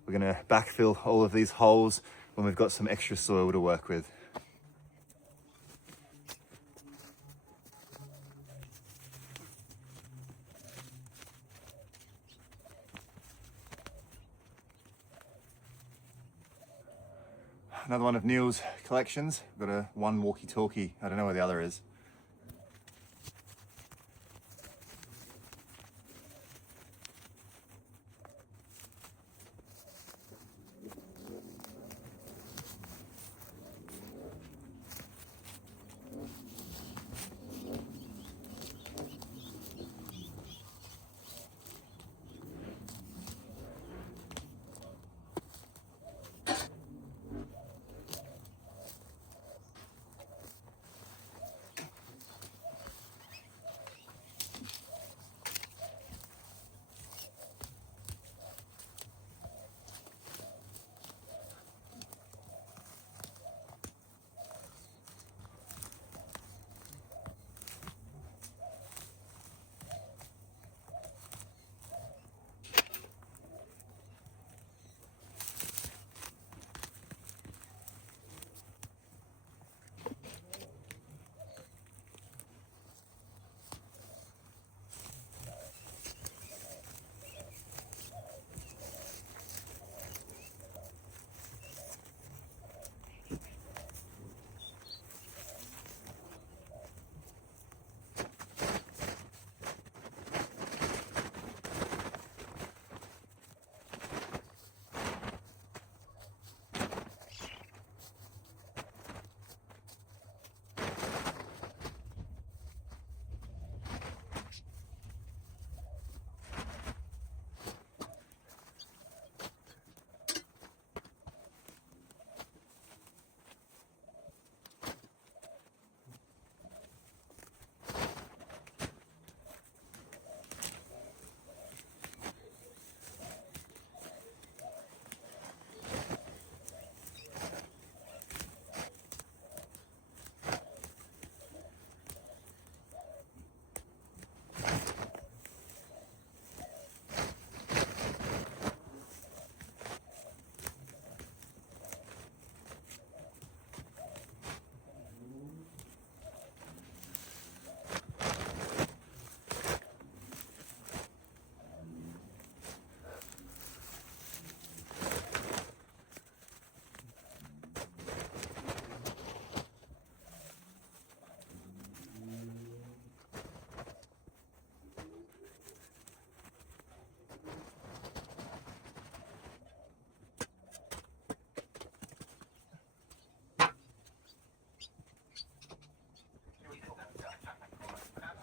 We're gonna backfill all of these holes when we've got some extra soil to work with. Another one of Neil's collections. Got a one walkie-talkie. I don't know where the other is.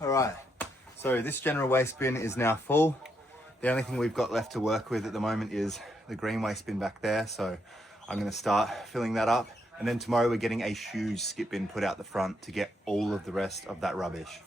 All right, so this general waste bin is now full. The only thing we've got left to work with at the moment is the green waste bin back there. So I'm gonna start filling that up. And then tomorrow we're getting a huge skip bin put out the front to get all of the rest of that rubbish.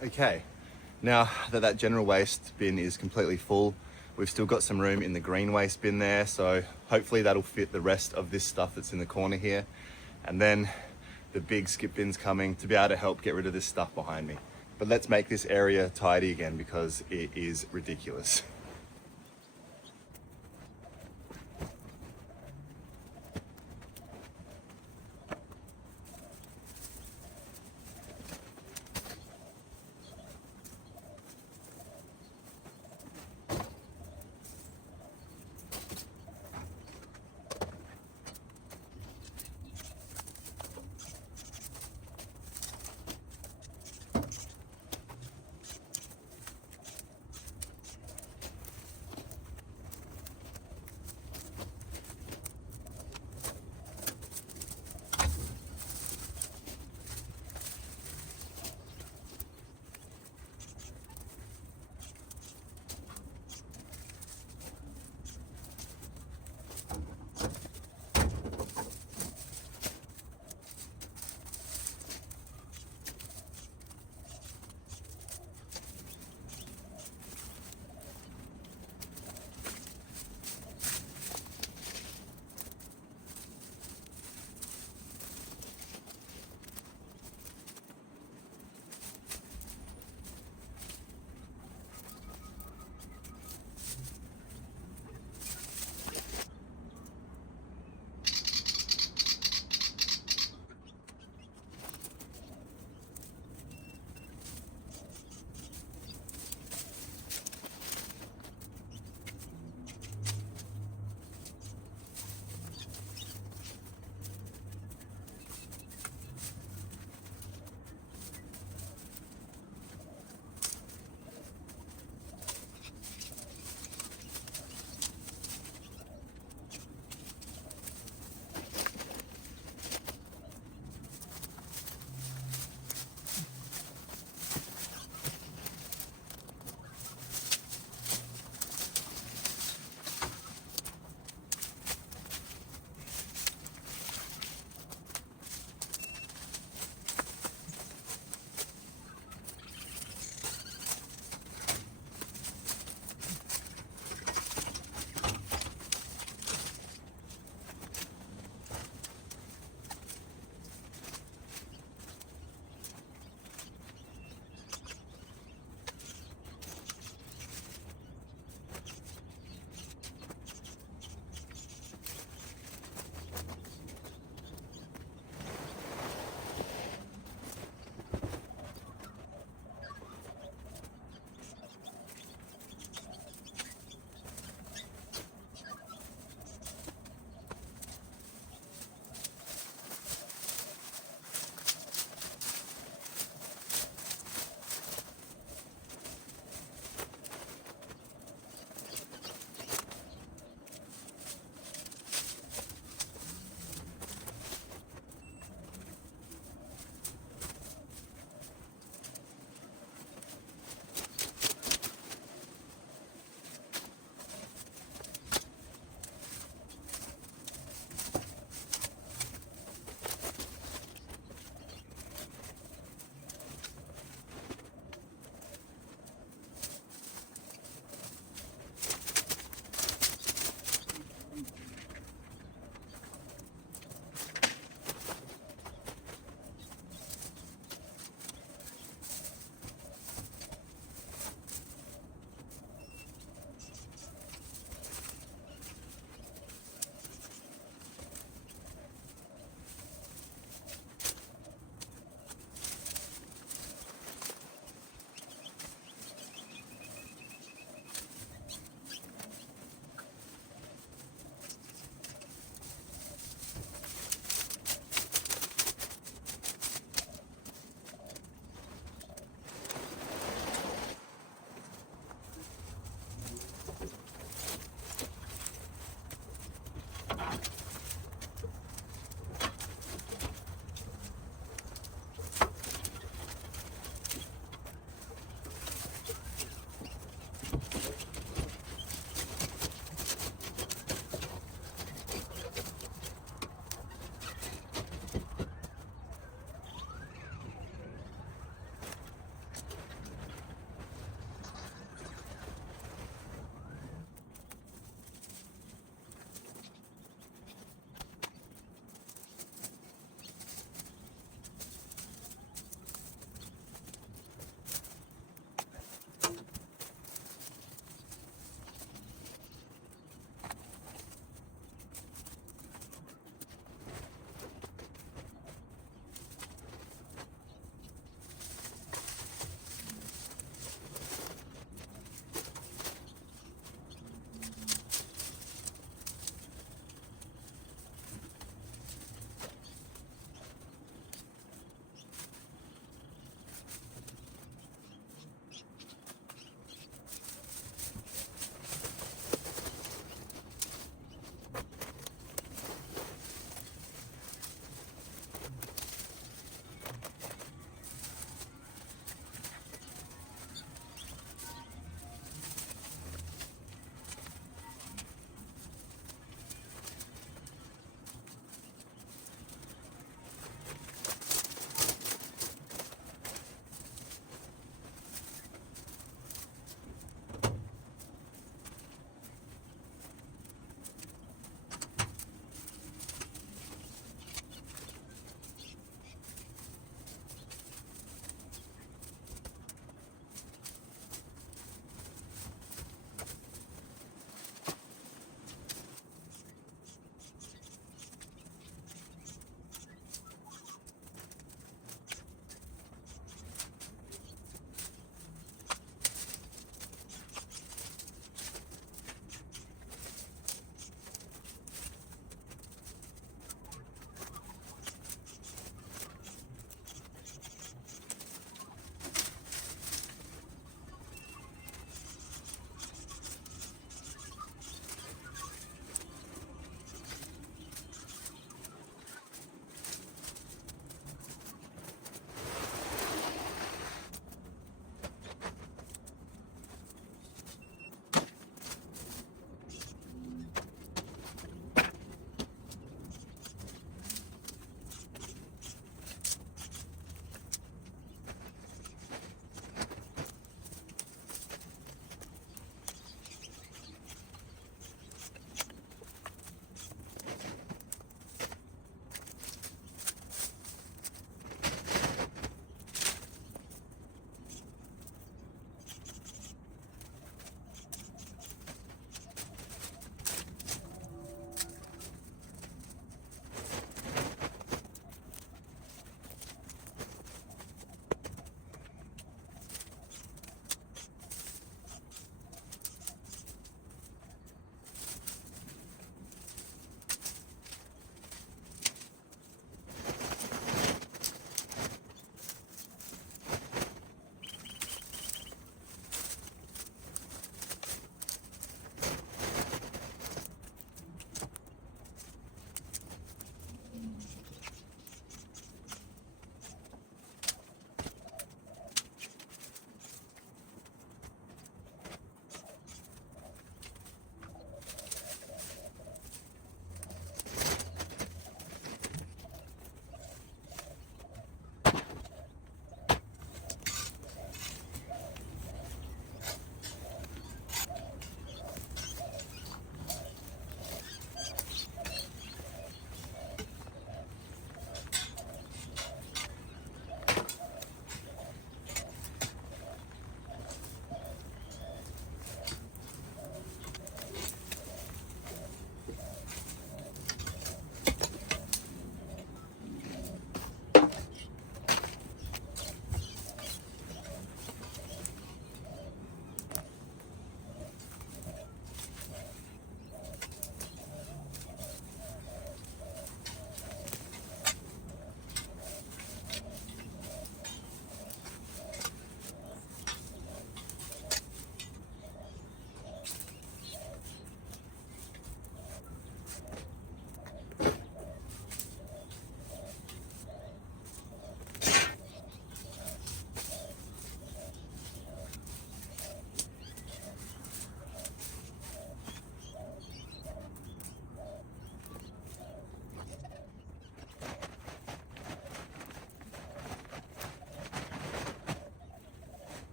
Okay, now that that general waste bin is completely full, we've still got some room in the green waste bin there, so hopefully that'll fit the rest of this stuff that's in the corner here. And then the big skip bin's coming to be able to help get rid of this stuff behind me. But let's make this area tidy again because it is ridiculous.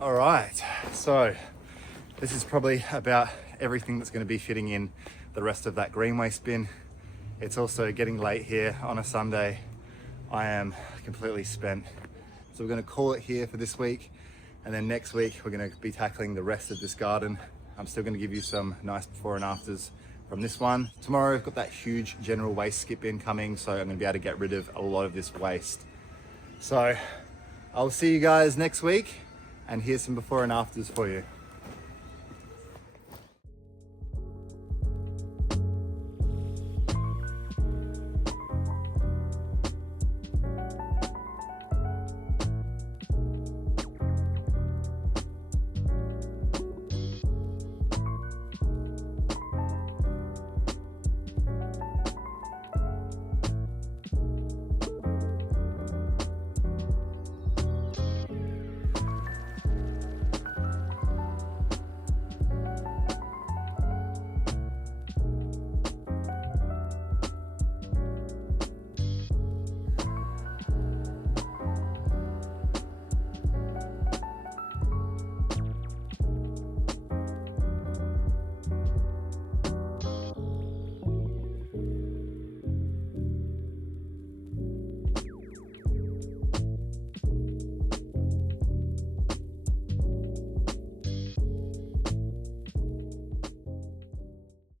All right, so this is probably about everything that's going to be fitting in the rest of that green waste bin. It's also getting late here on a Sunday. I am completely spent. So we're going to call it here for this week. And then next week, we're going to be tackling the rest of this garden. I'm still going to give you some nice before and afters from this one. Tomorrow, I've got that huge general waste skip bin coming. So I'm going to be able to get rid of a lot of this waste. So I'll see you guys next week. And here's some before and afters for you.